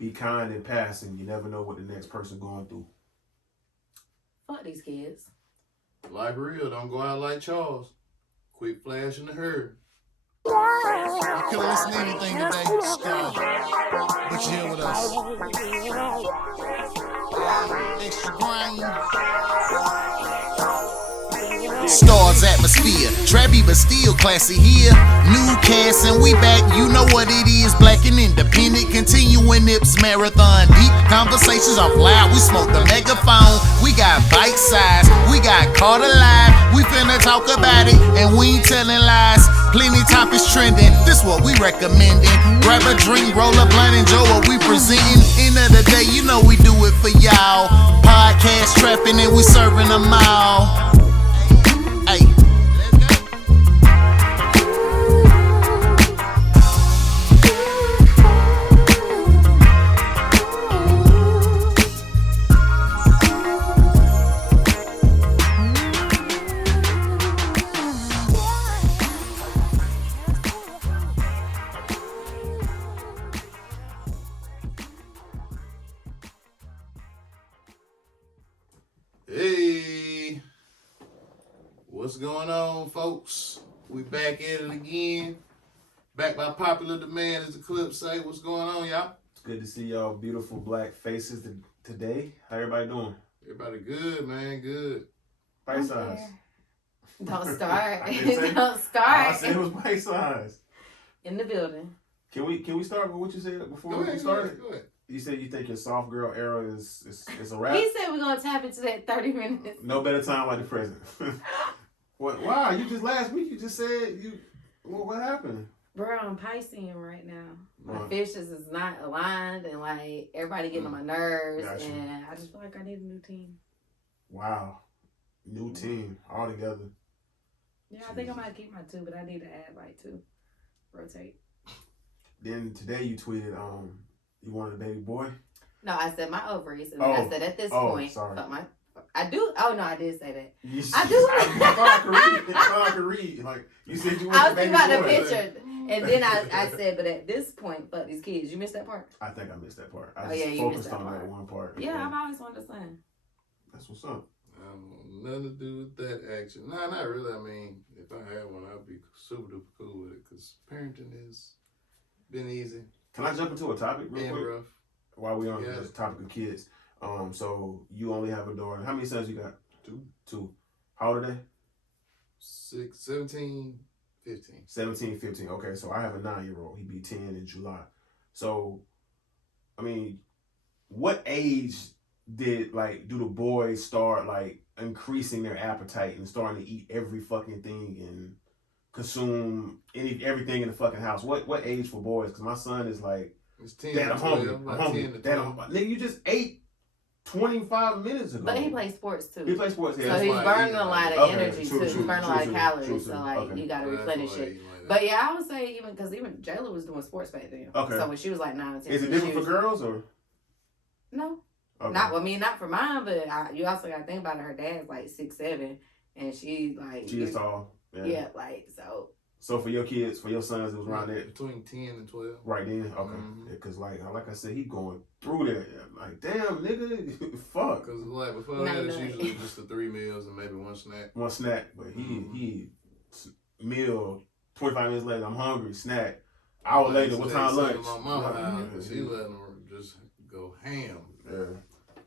Be kind in passing. You never know what the next person going through. Fuck these kids. Like real, don't go out like Charles. Quick flash in the herd. You couldn't listen to anything today, Scar, but you here with us. Extra grain. Stars atmosphere, trappy but still classy here. New cast and we back, you know what it is. Black and independent, continuing Nips marathon. Deep conversations off loud, we smoke the megaphone. We got bite size, we got caught alive. We finna talk about it, and we ain't telling lies. Plenty topics trending, this what we recommending. Grab a drink, roll a blunt, enjoy what we presenting. End of the day, you know we do it for y'all. Podcast trapping and we serving them all. Hey. Hey, what's going on, folks? We back at it again. Back by popular demand, as the clip say. What's going on, y'all? It's good to see y'all beautiful black faces today. How everybody doing? Everybody good, man. Good. Bite size. Don't start. I didn't say- Don't I start. said it was bite size. In the building. Can we start with what you said before Go we ahead, go started? ahead, go ahead. You said you think your soft girl era is a wrap? He said we're going to tap into that 30 minutes. No better time like the present. What? Why? You just last week you just said you. What happened? Bro, I'm Piscean right now. My Right. fishes is not aligned, and like everybody getting on my nerves, Gotcha. and I just feel like I need a new team. Wow. New team all together. Yeah, I think I might keep my two, but I need to add like two. Rotate. Then today you tweeted you wanted a baby boy. No, I said my ovaries, and then I said at this point, sorry. fuck my. I do. Oh no, I did say that. You, I do. I thought I could read. I thought I could read. Like you said you wanted I a was baby thinking about boy. the picture, and then I said, but at this point, fuck these kids. You missed that part. I think I missed that part. I Oh, just yeah, you focused missed that on part. that one part. Yeah, I've always wanted a son. That's what's up. Nothing to do with that action. Nah, not really. I mean, if I had one, I'd be super duper cool with it because parenting has been easy Can I jump into a topic real and quick rough. while we on Yeah. this topic of kids? So you only have a daughter. How many sons you got? Two. How old are they? 17, 15. 17, 15. Okay, so I have a 9-year-old. He'd be 10 in July. So, I mean, what age do the boys start like increasing their appetite and starting to eat every fucking thing and consume everything in the fucking house? What age for boys? Because my son is like, It's 10 Dad, to I'm 12. hungry. I'm Like hungry. 10 to Dad, 12. nigga, you just ate 25 minutes ago. But he plays sports too. He plays sports. So Yeah, he's why I burning eat a like lot that. of Okay, energy true, too. He's true, burning a true, lot of true, calories. true, So true. like Okay. you got to That's replenish why I it. eat like that. But yeah, I would say even because even Jayla was doing sports back then. Okay. So when she was like 9 or 10. Is it different for girls or? No. Okay. Not for mine, but you also got to think about it. Her dad's like 6'7", and she like She is tall. Yeah, like so. So for your kids, for your sons, it was around there Between 10 and 12. right then. Okay, Mhm. because like I said, he going through that. Like damn, nigga, fuck. Because like before No, that, it's no. usually just the 3 meals and maybe one snack. One snack, but Mhm. he meal 25 minutes later. I'm hungry. Snack. Hour later. What time lunch? My mama, Yeah. she letting her just go ham. Yeah.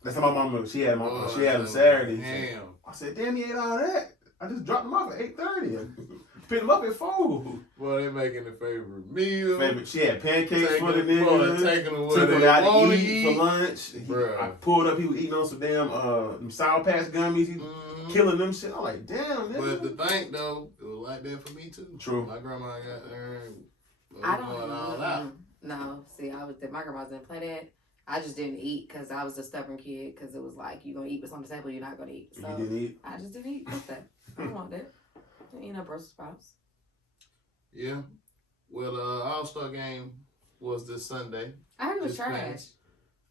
That's how my mama. She had Oh, she had him so Saturday. Ham. I said, damn, he ate all that. I just dropped him off at 8:30. Picked him up at 4. Well, they making the favorite meal. She had pancakes for the Taking nigga. them Took what him they out want to to eat for lunch. Bruh. I pulled up. He was eating on some damn them Sour Patch gummies. He Mhm. killing them shit. I'm like, damn, But nigga. the thing though, it was like that for me too. True. My grandma got her. I Going all don't. out. No, see, my grandma didn't play that. I just didn't eat because I was a stubborn kid. Because it was like you gonna eat what's on the table, you're not gonna eat. So You didn't eat. I just didn't eat. What's that? I don't want that. You know, Brussels sprouts. Yeah. Well, All-Star game was this Sunday. I heard it was This trash. past.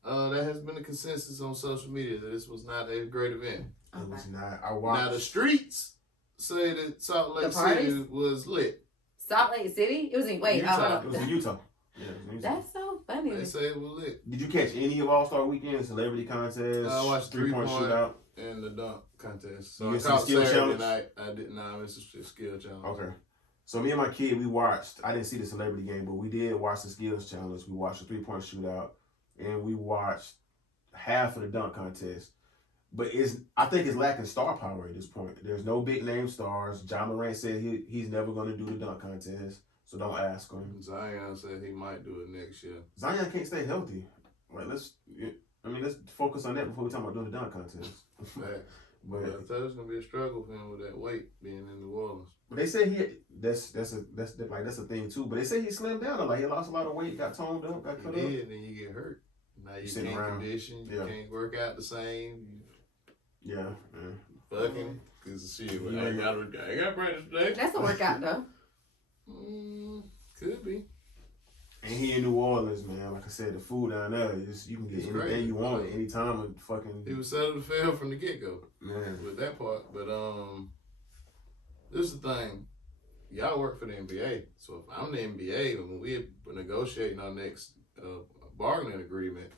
There has been a consensus on social media that this was not a great event. It Okay. was not. I Now the watched. streets say that Salt Lake The parties? City was lit. Salt Lake City. It was in Utah. It was hold in on. Utah. Yeah, it was in Utah. That's so funny. They say it was lit. Did you catch any of All Star Weekend, celebrity contests? I watched 3-point shootout. and the dunk contest. So You I see caught skill Saturday challenge? night. I didn't know. It's a skill challenge. Okay. So me and my kid, we watched. I didn't see the celebrity game, but we did watch the skills challenge. We watched the 3-point shootout, and we watched half of the dunk contest. But I think it's lacking star power at this point. There's no big name stars. John Morant said he's never going to do the dunk contest, so don't ask him. Zion said he might do it next year. Zion can't stay healthy. Like let's focus on that before we talk about doing the dunk contest. But But I thought it's gonna be a struggle for him with that weight being in New Orleans. But they say that's a thing too. But they say he slimmed down. Like he lost a lot of weight, got toned up, got cut He up. did, and then you get hurt. Now you Sitting can't around. condition. You Yeah. can't work out the same. Yeah. Fucking, cause shit. Yeah. I ain't got practice today. That's a workout though. Could be. And he in New Orleans, man. Like I said, the food down there, you can get It's anything great. you want at any time. And fucking He was settled to fail from the get go man. with that part. But this is the thing. Y'all work for the NBA, so if I'm the NBA, when we're negotiating our next bargaining agreement,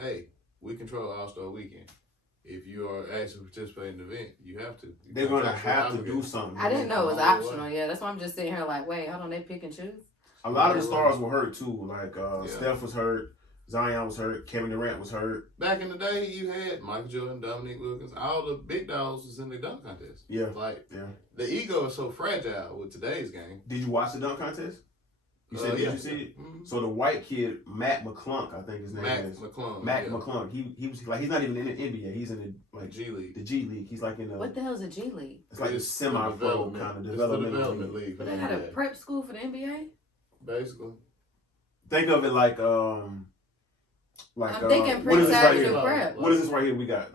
hey, we control All-Star Weekend. If you are actually participating in the event, you have to. They're gonna have to do something. I didn't know it was All the way. optional. Yeah, that's why I'm just sitting here like, wait, hold on, they pick and choose. A lot of the stars were hurt too. Like Yeah. Steph was hurt, Zion was hurt, Kevin Durant was hurt. Back in the day, you had Michael Jordan, Dominique Wilkins, all the big dogs was in the dunk contest. Yeah. Like, Yeah. the ego is so fragile with today's game. Did you watch the dunk contest? You said, Yeah. did you see it? Mm-hmm. So the white kid, Matt McClunk, I think his name Mac is. McClung. Matt yeah. McClunk. He was like he's not even in the NBA. He's in the G League. the G League. He's like in the What the hell is a G League? it's like a It's the semi-pro development- kind of it's the development development league. league. But they got a prep school for the NBA? Basically. Think of it like I'm thinking what is Prince this right Avenue here? prep. What is this right here? We got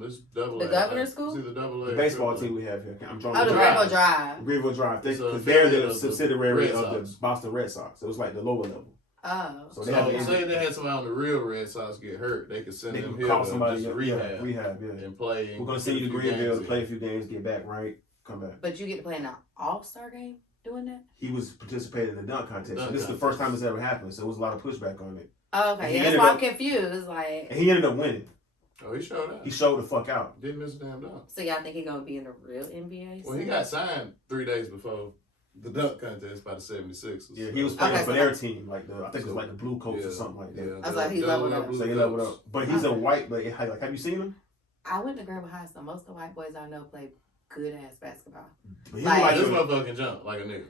This double The A. governor's school? See the double A. the baseball triple A. team we have here. I'm drawing Oh, the Drive. Rainbow Drive. Greenville Drive. It's a Because they're affiliate the of the subsidiary Red of the Sox. Boston Red Sox. So it's like the lower level. Oh. So they have So the say they had somebody on the real Red Sox get hurt, they could send they them can here call to somebody just up, rehab yeah. and play. We're gonna send you to Greenville to play a few games, get back right, come back. But you get to play in an all-star game doing that? He was participating in the dunk contest. Dunk So this is the contest. first time it's ever happened. So it was a lot of pushback on it. Oh, He okay. Yeah, that's ended why I'm up- confused. Like, And he ended up winning. Oh, he showed up. He showed the fuck out. Didn't miss a damn dunk. so y'all think he's gonna be in the real NBA? Well, he got signed 3 days before the dunk contest by the 76ers. Yeah, he was playing Okay, for so their team, like I think it was like the Blue Coats Yeah, or something like that. yeah, I was like, he the leveled double up. blue So he leveled coats. up. But he's a Okay. white, like have you seen him? I went to Greenville High, so most of the white boys I know play good ass basketball. But he Like- like This a- motherfucker can jump like a nigga.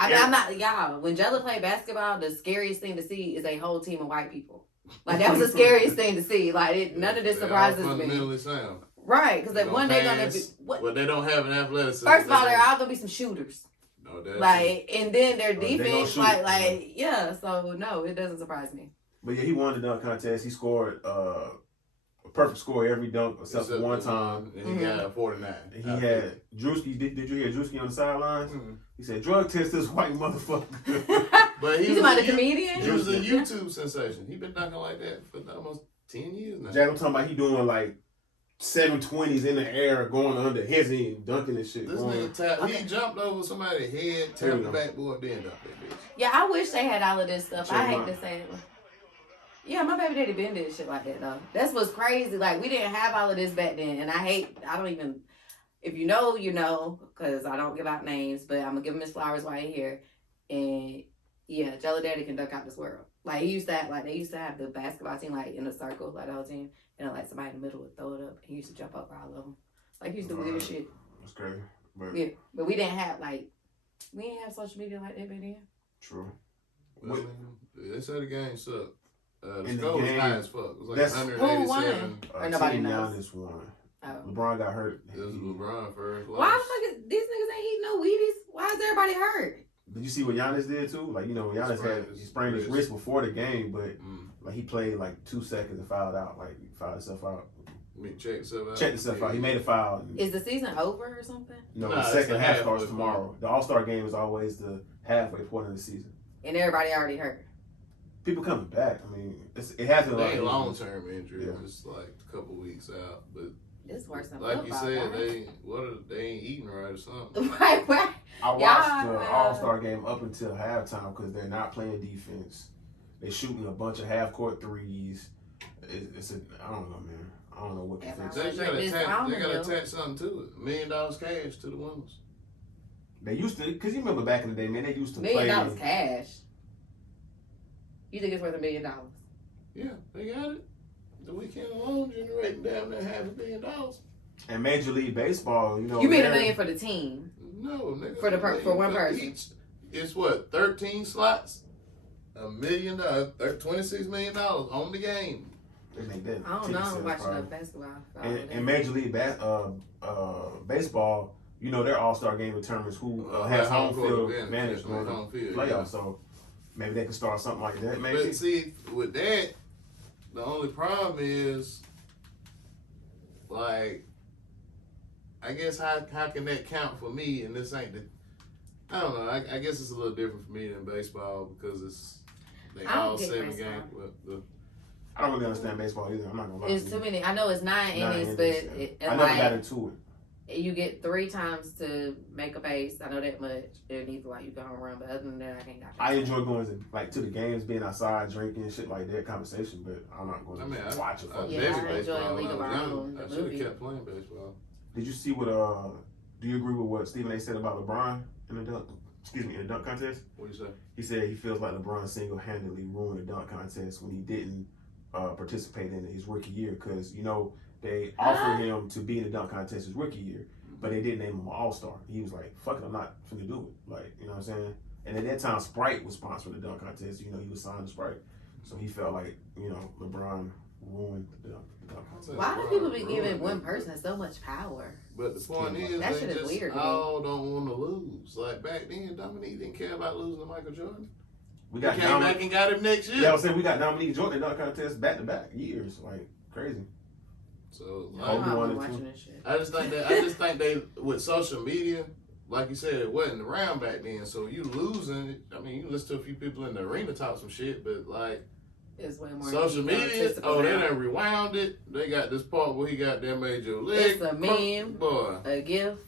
I mean, Yeah. I'm not, y'all, when Jella played basketball, the scariest thing to see is a whole team of white people. Like, that was the scariest thing to see. Like, none of this They all surprises me. fundamentally sound. Right, because They like, one don't day gonna be, pass, what? But they don't have an athleticism. First of all, they're all gonna be some shooters. No, that's Like, and then their they gonna defense, shoot. yeah, so no, it doesn't surprise me. But yeah, he won the dunk contest. He scored a perfect score every dunk except for one time. And he got a 49. And he had Drewski. Did you hear Drewski on the sidelines? Mhm. He said, "Drug test this white motherfucker." But You he talking about the was, comedian? he was a YouTube sensation. He been dunking like that for almost 10 years now. Jack, I'm talking about he doing like 720s in the air, going under his end, dunking and shit. This going- nigga tapped. Okay. He jumped over somebody's head, Here tapped we the go. backboard, then dunked that bitch. Yeah, I wish they had all of this stuff. I Check hate mine. to say it. Yeah, my baby daddy been did shit like that though. That's what's crazy. Like, we didn't have all of this back then, and I don't even. If you know, you know, because I don't give out names, but I'm gonna give him his flowers while he's here. And yeah, Jello Daddy can dunk out this world. Like, he used to have, like, they used to have the basketball team like in a circle, like the whole team, and like somebody in the middle would throw it up. He used to jump over all of them. Like, he used to do weird shit. That's crazy. But Yeah, but we didn't have we didn't have social media like that back then. true. Well, they said the game sucked. The In the score was game, high as fuck. It was like that's- 187. Or nobody Team knows. Giannis won. Oh. LeBron got hurt. This is LeBron first. Why the fuck is these niggas ain't eating no Wheaties? Why is everybody hurt? Did you see what Giannis did too? Like, you know, he sprained his wrist before the game, but like he played like 2 seconds and fouled out. Like, he fouled himself out. Check himself out. Checked himself out. He made a foul. Is the season over or something? No, Nah, the it's second the half starts halfway tomorrow. The All-Star game is always the halfway point of the season. And everybody already hurt. People coming back. I mean, it hasn't They like ain't long-term injuries. Yeah. It's like a couple weeks out. But It's worse than like you football. said, guys. they ain't eating right or something. right. I watched Yeah. the All-Star game up until halftime because they're not playing defense. They shooting a bunch of half court threes. I don't know, man. I don't know what to think. They gotta attach something to it. $1 million cash to the winners. They used to, because you remember back in the day, man, they used to $1 million play. cash. You think it's worth $1 million? Yeah, they got it. The weekend alone generating down there $500 million. And Major League Baseball, you know. You made $1 million for the team. No, nigga. For one person. Each, it's what, 13 slots? $1 million, $26 million on the game. They make that. I don't know. I'm watching enough basketball. And Major League Baseball, you know, their All-Star game determines who has home field advantage going to playoffs. Yeah. So maybe they can start something like that. Maybe. But see, with that, the only problem is, like, I guess how can that count for me? And this ain't the. I don't know. I guess it's a little different for me than baseball because they all 7 games. I don't really understand baseball either. I'm not gonna lie. It's too many. I know it's 9 innings, but I never got into it. You get 3 times to make a base. I know that much. It needs like you go home run, but other than that, I can't. I enjoy going to the games, being outside, drinking, and shit like that, conversation. But I'm not going to watch it. I enjoy League of Our Own. I should have kept playing baseball. Did you see what? Do you agree with what Stephen A. said about LeBron in the dunk contest? What you say? He said he feels like LeBron single-handedly ruined the dunk contest when he didn't participate in his rookie year because you know they offered him to be in the dunk contest his rookie year, but they didn't name him an All-Star. He was like, "Fuck it, I'm not finna do it." Like, you know what I'm saying? And at that time, Sprite was sponsoring the dunk contest. You know, he was signed to Sprite, so he felt like LeBron ruined the dunk contest. Why do people be giving one person so much power? But the point is, that they shit is just weird all don't want to lose. Like back then, Dominique didn't care about losing to Michael Jordan. We got he came back and got him next year. Yeah, I was saying we got Dominique Jordan in dunk contest back to back years, like crazy. So I just think they with social media, like you said, it wasn't around back then. So you losing. I mean, you listen to a few people in the arena talk some shit, but like. It's way more social media. Oh, they done rewound it. They got this part where he got that major leg. It's a meme, boy, a gift.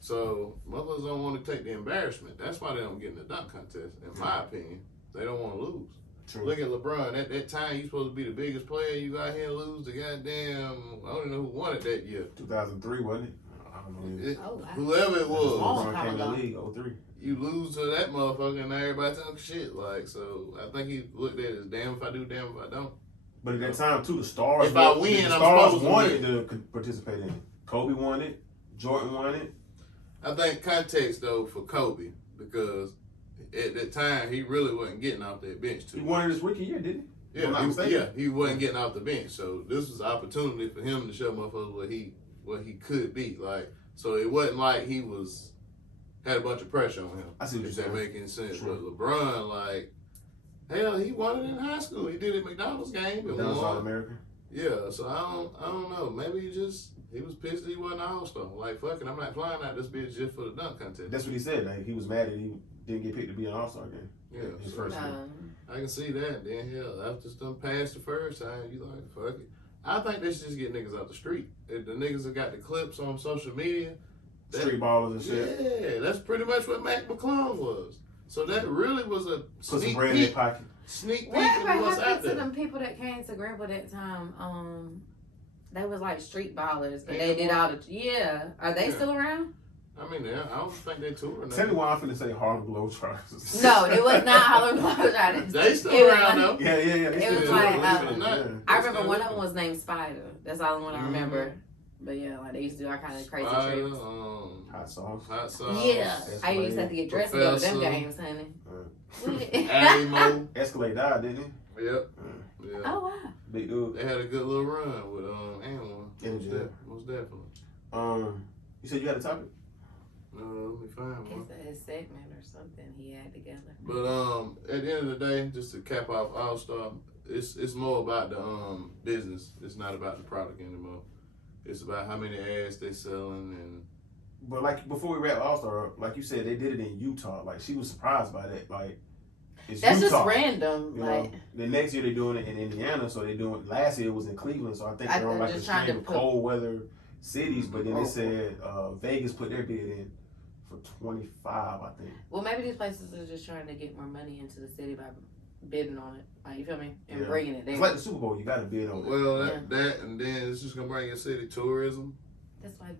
So mothers don't want to take the embarrassment. That's why they don't get in the dunk contest. In my opinion, they don't want to lose. True. Look at LeBron. At that time, you supposed to be the biggest player. You got here and lose the goddamn. I don't even know who won it that year. 2003, wasn't it? I don't know. Whoever it was. LeBron came in the league 03. You lose to that motherfucker and everybody talking shit. Like, so I think he looked at it as damn if I do, damn if I don't. But at that time too, the stars. If I win, the I'm stars supposed to wanted win. to participate in it. Kobe won it. Jordan won it. I think context though for Kobe because at that time he really wasn't getting off that bench too. He won it his rookie year, didn't he? He wasn't getting off the bench. So this was an opportunity for him to show motherfuckers what he could be. Like, so it wasn't like he had a bunch of pressure on him. I see what you're saying. If that making sense. But LeBron, like, hell, he won it in high school. He did it at McDonald's game. McDonald's All-American. Yeah, so I don't know. Maybe he was pissed that he wasn't an All-Star. Like, fuck it, I'm not flying out this bitch just for the dunk contest. That's what he said. Like, he was mad that he didn't get picked to be an All-Star game. Yeah, his first year. I can see that. Then hell, after done passed the first time, you like, fuck it. I think they should just get niggas out the street. If the niggas that got the clips on social media. Street ballers and shit. Yeah, that's pretty much what Mac McClung was. So that really was a put some bread in their pocket. Sneak peek Whatever of what's out happened to there. them people that came to Greenville that time? They was like street ballers, but they did all the Are they still around? I mean, I don't think they touring. Tell me why I'm finna say Harlem Globetrotters. No, it was not Harlem Globetrotters. They still around though. Yeah. It was like I remember still one of them was named Spider. That's the only one I remember. But yeah, like they used to do all kind of crazy trips. Hot sauce. Yeah, I used to have to get dressed to go to them games, honey. Alamo. Escalade died, didn't he? Yep. Yeah. Oh wow. Big dude. They had a good little run with Amon. Most definitely. You said you had a topic? Let me find one. It's a segment or something he had together. But at the end of the day, just to cap off All Star, it's more about the business. It's not about the product anymore. It's about how many ads they selling and. But like before we wrap All Star, like you said, they did it in Utah. Like she was surprised by that. Like it's that's Utah, just random. You like know? The next year they're doing it in Indiana, so they're doing. Last year it was in Cleveland, so I think they're on like a string of cold weather cities. But then they said Vegas put their bid in for 25, I think. Well, maybe these places are just trying to get more money into the city by bidding on it. Like, you feel me? And Yeah. bringing it there. It's like the Super Bowl. You got to bid on it. Well, that and then it's just gonna bring your city tourism. That's like,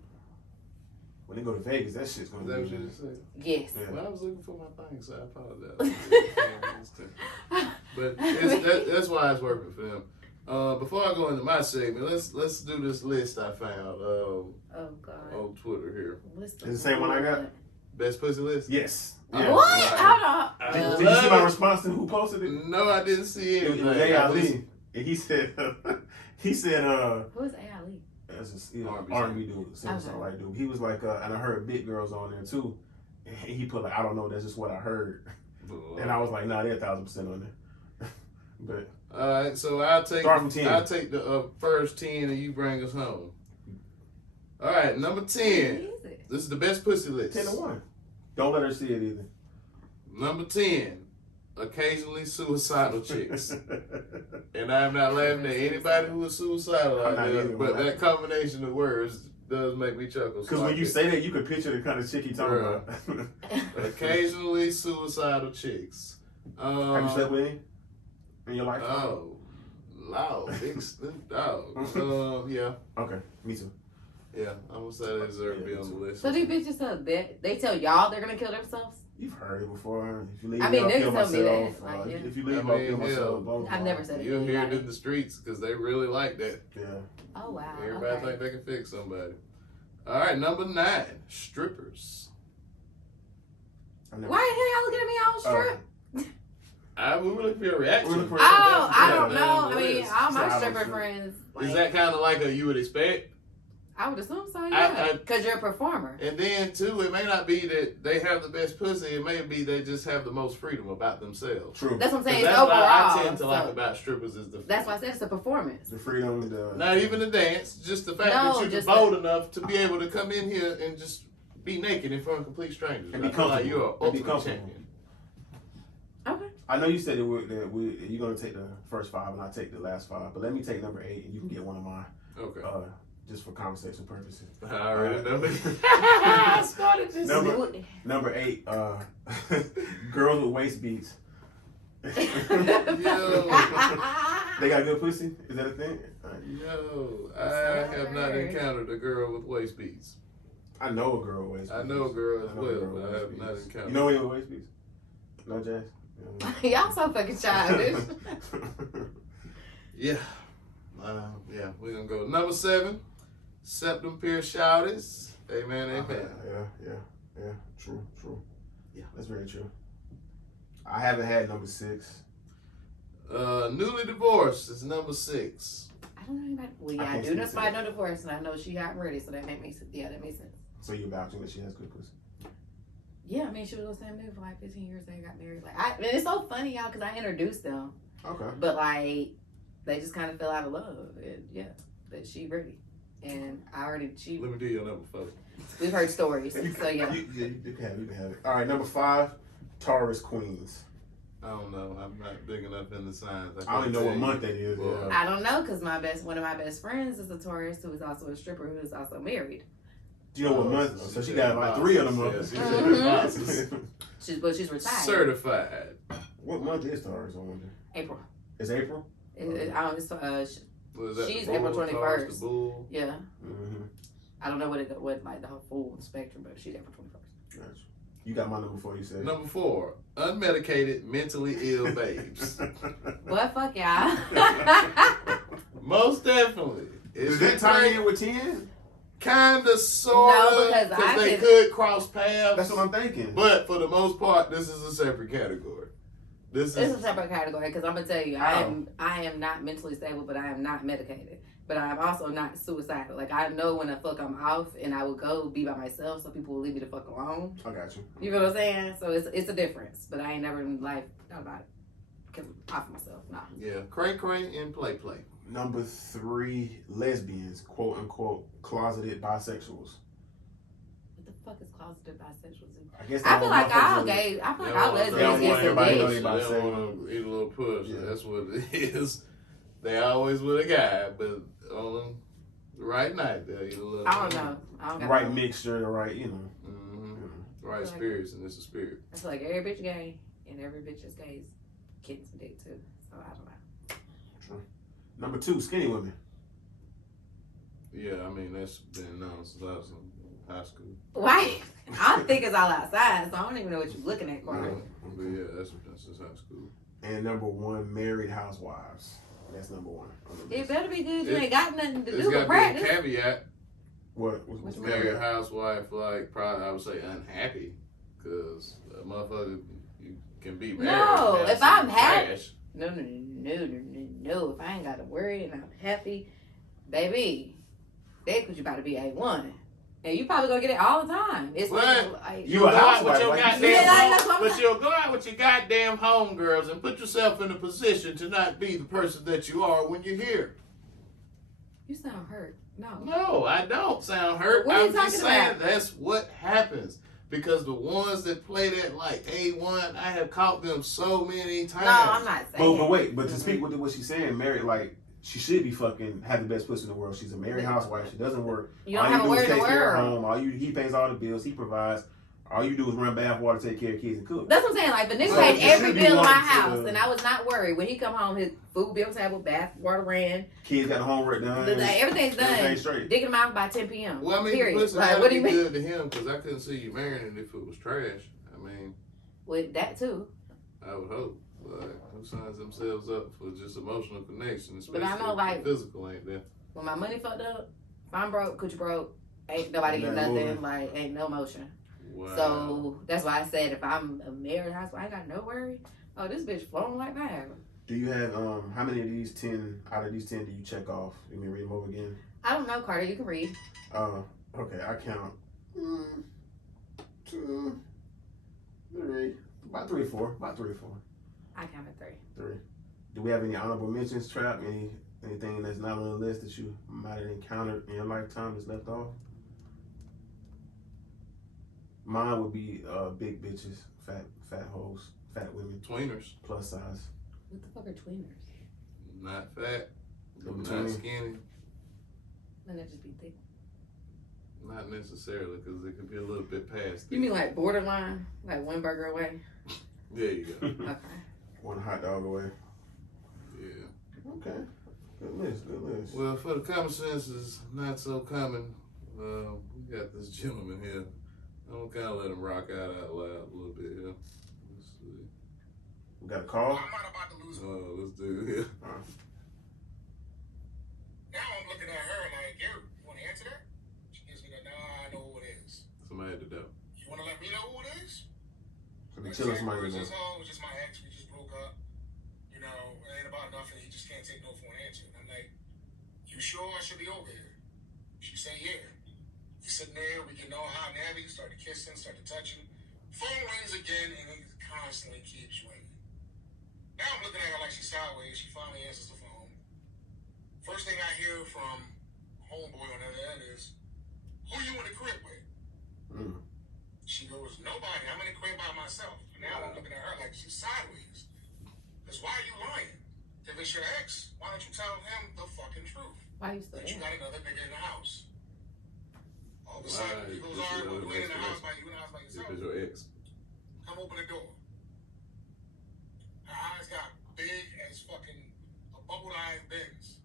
When they go to Vegas, that shit's Is gonna that be. what you just said? yes. Yeah. Well, I was looking for my thing, so I apologize. But that's why it's working for them. Before I go into my segment, let's do this list I found Oh, God. on Twitter here. List Is the same one I got? Best pussy list. Yes. What? Hold on. Did you see my response to who posted it? No, I didn't see It anything. was Ali. And he said, Who is A.I.Lee? that's just R&B R&B dude, singer songwriter dude. He was like, and I heard Big Girls on there too. And he put like, I don't know, that's just what I heard. And I was like, nah, they're 1,000% on there. But all right, so I'll take start from 10. I'll take the first 10 and you bring us home. All right, number 10. Who is it? This is the best pussy list. 10-1. Don't let her see it either. Number 10. Occasionally suicidal chicks. And I'm not laughing at anybody who is suicidal I'm out not there, either, but man. that combination of words does make me chuckle. Because when you say that, you can picture the kind of chick you talking about. occasionally suicidal chicks. Have you slept with any in your life? Oh, loud, big Snoop Dogg. Yeah, Okay, me too. yeah. I'm gonna say they deserve to be Yeah, on the list. So these bitches tell that they tell y'all they're gonna kill themselves? You've heard it before. If you leave I me, mean, I'll niggas kill tell me myself. that, like, yeah. If you leave me, I I'll mean, kill myself. hell, Blah, blah, I've blah. never said it. You'll hear it in the streets because they really like that. Yeah. Oh wow. Everybody Okay. think they can fix somebody. All right, number 9, strippers. I never- Why the hell y'all looking at me all strip? We were looking for your reaction. We're looking for- Oh, I Yeah, don't yeah, know. yeah, I mean, yeah. all my So I don't stripper see- friends. Is Like, that kind of like a you would expect? I would assume so, yeah. I- Because you're a performer. And then too, it may not be that they have the best pussy. It may be they just have the most freedom about themselves. True. That's what I'm 'Cause saying. that's It's overall. what I tend to so like about strippers is the that's why I said it's a performance. The freedom, not even the dance, just the fact No, that you're just bold enough to be able to come in here and just be naked in front of complete strangers. And be I feel like comfortable. you're an And be ultimate comfortable. champion. Okay. I know you said that you're gonna take the first 5 and I take the last 5, but let me take number 8 and you can get one of mine. Okay. Just for conversation purposes. I already know. I started this. Number 8, girls with waist beats. Yo. They got good pussy? Is that a thing? Yo, I have not encountered a girl with waist beats. I know a girl with waist beats. I know a girl as I know a well, girl but with I waist have not beats. encountered. You know any with waist beats? No, Jazz? Y'all so fucking childish. Yeah. Yeah, we're gonna go. Number 7, septum pierce shouties. Amen, amen. Yeah. True. Yeah. That's very true. I haven't had number 6. Newly divorced is number 6. I don't know anybody. Well, I yeah, I can't do speak know to somebody that. no divorce, and I know she got ready, so that makes sense. Yeah, that makes sense. So you're vouching that she has good pussy? Yeah, I mean, she was on the same movie for like 15 years. They got married. Like, and it's so funny, y'all, because I introduced them, Okay. but like, they just kind of fell out of love, and yeah, but she ready, and I already Let me do your number 4. we've heard stories, so yeah. You can have it. All right, number 5, Taurus Queens. I don't know. I'm not big enough in the signs. I don't even know what month that is. Well, Yeah. I don't know, because one of my best friends is a Taurus who is also a stripper who is also married. Do you know what month? So she got like 3 of them months. Yeah, But she's retired. certified. What month is Taurus? I wonder. April. It's April. I don't. It's, What is that, She's the bull, April 21st. Taurus, the bull? yeah. Mm-hmm. I don't know what like the whole full spectrum, but she's April 21st. Gotcha. You got my number 4. You said. Number 4, unmedicated, mentally ill babes. But fuck y'all. Most definitely. Is that tie in with 10? Kinda, sorta, No, because I they can- could cross paths. That's what I'm thinking. But for the most part, this is a separate category. This It's is a separate category because I'm gonna tell you, I am not mentally stable, but I am not medicated. But I'm also not suicidal. Like I know when the fuck I'm off, and I will go be by myself, so people will leave me the fuck alone. I got you. You know what I'm saying? So it's a difference. But I ain't never in life thought about it. Cause off myself, nah. yeah, cray cray and play play. Number 3, lesbians, quote unquote, closeted bisexuals. What the fuck is closeted bisexual? I guess I feel like all motherfuckers- gay. I feel like They all don't lesbians want get some everybody to know dick. they bi- They bisexual. don't want to eat a little push. Yeah. That's what it is. They always with a guy, but on the right night they'll eat a little. I don't know. I don't The got right no- mixture, the right, you know. Mm-hmm. you know. Right spirits, and it's a spirit. I feel like every bitch gay and every bitch is gays. getting some dick too. So I don't know. True. Number 2, skinny women. Yeah, I mean, that's been known since I was in high school. Why? I think it's all outside, so I don't even know what you're looking at, Carter. But yeah, that's since high school. And number 1, married housewives. That's number 1. It better be good. You ain't got nothing to It's do got but to be a practice. caveat. What's Married housewife, like, probably I would say unhappy, because a motherfucker you can be married. No, and if have I'm some happy, trash. no. If I ain't got to worry and I'm happy, baby, that's what you about to be A1. And you probably gonna get it all the time. It's What? like You a go out with housewife, your like you goddamn said. Yeah, that's what I'm but you'll go out with your goddamn homegirls and put yourself in a position to not be the person that you are when you're here. You sound hurt. No. No, I don't sound hurt. What are you I'm just talking saying about? that's what happens. Because the ones that play that like A1, I have caught them so many times. No, I'm not saying. But wait, to speak with what she's saying, married, like, she should be fucking have the best pussy in the world. She's a married housewife. She doesn't work. You don't all have you a do is word in take the care of world. home. He pays all the bills. He provides. All you do is run bath water, take care of kids, and cook. That's what I'm saying. Like the nigga So paid it every should be bill in my one to- house, and I was not worried when he come home. His food bill table, bath water ran, Kids got the homework done. everything's done. Everything's straight. Digging him out by 10 p.m. Well, I mean, Period. pussy Like had what to do be you mean? good to him because I couldn't see you marrying him if it was trash. I mean, With that too. I would hope. Like, who signs themselves up for just emotional connection, especially But I know, if like- the physical ain't there. When my money fucked up, if I'm broke, coochie broke, ain't nobody get Nothing nothing. moving. Like ain't no motion. Wow. So that's why I said if I'm a married housewife, I ain't got no worry. Oh, this bitch flowing like that. Do you have how many of these 10 out of these 10 do you check off? Let me read them over again. I don't know, Carter. You can read. Okay, I count 1, 2, 3, about 3 or 4, about 3 or 4. I counted 3. 3. Do we have any honorable mentions, Trap? Anything that's not on the list that you might have encountered in your lifetime that's left off? Mine would be big bitches, fat hoes, fat women, Tweeners. plus size. What the fuck are tweeners? Not fat, In not between. skinny. Wouldn't that just be thick? Not necessarily, because it could be a little bit past. You mean like borderline? Like one burger away? There you go. Okay. One hot dog away. Yeah. Okay. Good list, good list. Well, for the common sense is not so common, we got this gentleman here. I'm gonna kind of let him rock out loud a little bit here. Let's see. We got a call? I'm not about to lose. Oh, let's do it here. Now I'm looking at her like, you want to answer that? She gives me that, nah, I know who it is. Somebody at the door. You want to let me know who it is? So we chilling somebody It's in just, oh, it's just my ex. We just broke up. You know, it ain't about nothing. He just can't take no for an answer. And I'm like, you sure I should be over here? She said, yeah. He's sitting there. We getting all hot and heavy. Started kissing, started touching. Phone rings again, and he constantly keeps ringing. Now I'm looking at her like she's sideways. She finally answers the phone. First thing I hear from homeboy on the other end is, who you in the crib with? Mm. She goes, nobody. I'm in the crib by myself. Now I'm looking at her like she's sideways. Because why are you lying? If it's your ex, why don't you tell him the fucking truth? Why you still That you there? got another nigga in the house. All of a Why sudden, he goes, is all right, it well, you your ain't in the ex? house by you in the house by If yourself. it's your ex. Come open the door. Her eyes got big as fucking a bubble-eyed Benz.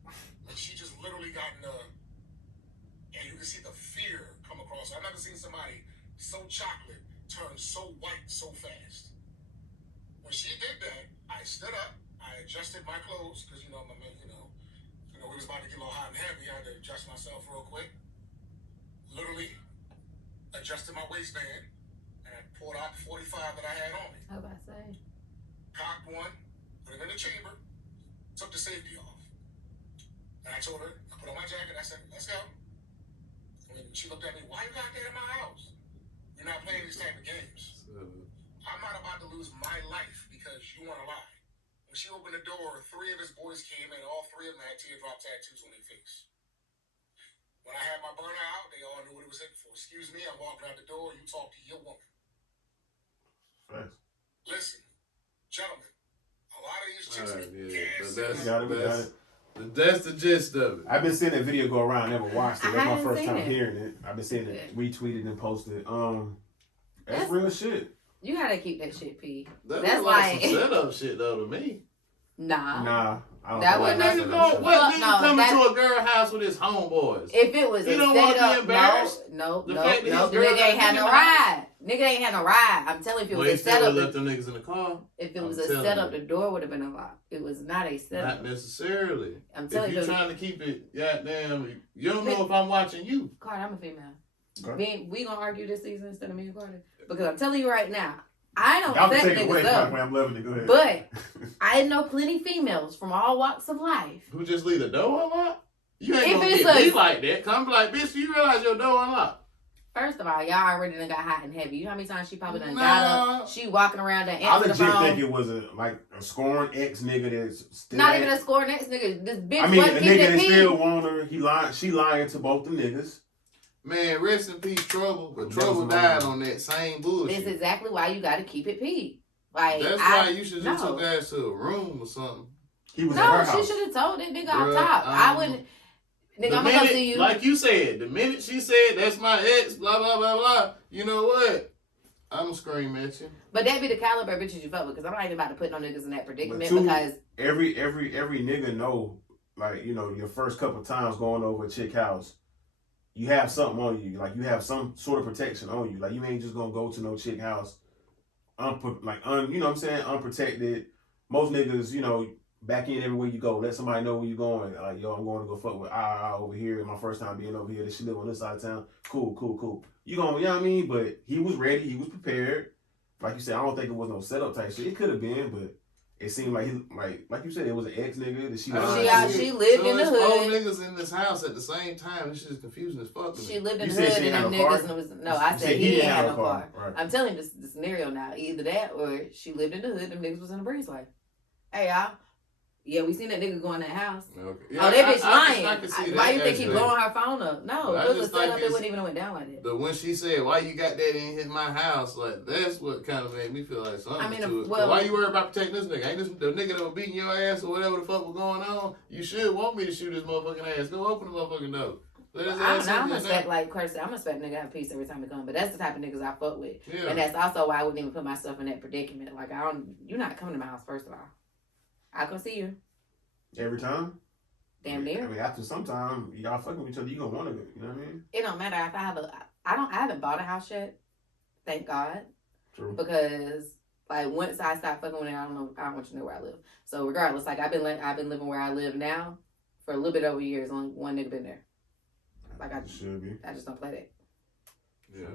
Like she just literally got in and you can see the fear come across her. I've never seen somebody so chocolate turn so white so fast. When she did that, I stood up, I adjusted my clothes, because you know, we was about to get a little hot and heavy. I had to adjust myself real quick. Literally adjusted my waistband, and I pulled out the 45 that I had on me. I was about to say. Cocked one, put it in the chamber, took the safety off. And I told her, I put on my jacket, I said, let's go. And she looked at me, why you got that in my house? You're not playing these type of games. I'm not about to lose my life because you want to lie. When she opened the door, 3 of his boys came in, all 3 of them had teardrop tattoos on their face. When I had my burner out, they all knew what it was hitting for. Excuse me, I'm walking out the door, you talk to your woman. Facts. Listen, gentlemen, a lot of these chicks Alright, be yeah. But gas. that's the gist of it. I've been seeing that video go around. Never watched it. I That's my haven't first seen time it. hearing it. I've been seeing it retweeted and posted. That's That's- real shit. You gotta keep that shit P. That's That's like like some setup shit though to me. nah. I don't That know What wasn't nigga about go? that. What nigga No, coming that- to a girl house with his homeboys? If it was You a don't wanna be setup, embarrassed? no. The fact that his The girl nigga ain't got had him no in the house? ride. Nigga ain't had no ride. I'm telling you, if it Well, was he a still setup, left them niggas in the car. if it I'm was a telling setup, you. the door would have been unlocked. It was not a setup. Not necessarily. I'm If telling you're you, trying to keep it, goddamn, you don't know if I'm watching you. Carter, I'm a female. Okay. We gonna argue this season instead of me and Carter because I'm telling you right now, I don't Y'all can set take it away niggas from up, I'm loving it. Go ahead. but I know plenty females from all walks of life. Who just leave the door unlocked? You ain't If gonna it's get a- me like that. Cause I'm like, bitch, you realize your door unlocked? First of all, y'all already done got hot and heavy. You know how many times she probably done Nah. got up, she walking around and I answer the legit phone. think it was a scoring ex nigga that's still Not even a score next nigga. This bitch I mean, the wasn't keeping nigga it that P. still want her. She lying to both the niggas. Man, rest in peace, Trouble. But That Trouble was died wrong. on that same bullshit. This is exactly why you got to keep it P. Like That's I, why you should just took ass to a room or something. He was at No, her she house. should have told that nigga Bruh, off top. I wouldn't. Nigga, The I'm gonna minute, come see you. like you said, the minute she said, that's my ex, blah, blah, blah, blah, you know what? I'm gonna scream at you. But that be the caliber of bitches you fuck with, because I'm not even about to put no niggas in that predicament two- because Every nigga know, like, you know, your first couple times going over a chick house, you have something on you. Like, you have some sort of protection on you. Like, you ain't just gonna go to no chick house, you know what I'm saying, unprotected. Most niggas, you know, back in everywhere you go. Let somebody know where you going. Like, yo, I'm going to go fuck with over here. My first time being over here. That she live on this side of town. Cool. You know what I mean? But he was ready. He was prepared. Like you said, I don't think it was no setup type shit. It could have been, but it seemed like like you said, it was an ex nigga that she she lived in the So it's hood. four niggas in this house at the same time. This shit is confusing as fuck to me. She lived in You the said hood she and had them no car? niggas and it was no. I You said he didn't have no car. Right. I'm telling you the scenario now. Either that or she lived in the hood. Them niggas was in the breezeway. Hey y'all. Yeah, we seen that nigga go in that house. Okay. Oh, that bitch lying. I can see Why that you think he aspect. blowing her phone up? No, I if it was just a setup, think it it's- wouldn't even have went down like that. But when she said, "Why you got that in my house?" Like that's what kind of made me feel like something. I mean, to it. well- So why you worried about protecting this nigga? Ain't this the nigga that was beating your ass or whatever the fuck was going on? You should want me to shoot his motherfucking ass. Go open the motherfucking door. Let his ass in I'm there expect now. like Kurt said, I'm expect nigga to have peace every time he come. But that's the type of niggas I fuck with, Yeah. and that's also why I wouldn't even put myself in that predicament. Like you're not coming to my house first of all. I'll come see you. Every time? Damn I near. mean, after some time, y'all fucking with each other, you gonna want to, you know what I mean? It don't matter if I haven't bought a house yet. Thank God. True. Because like once I stop fucking with it, I don't want you to know where I live. So regardless, like I've been living where I live now for a little bit over years. Only one nigga been there. Like I Should be. just don't play that. Yeah.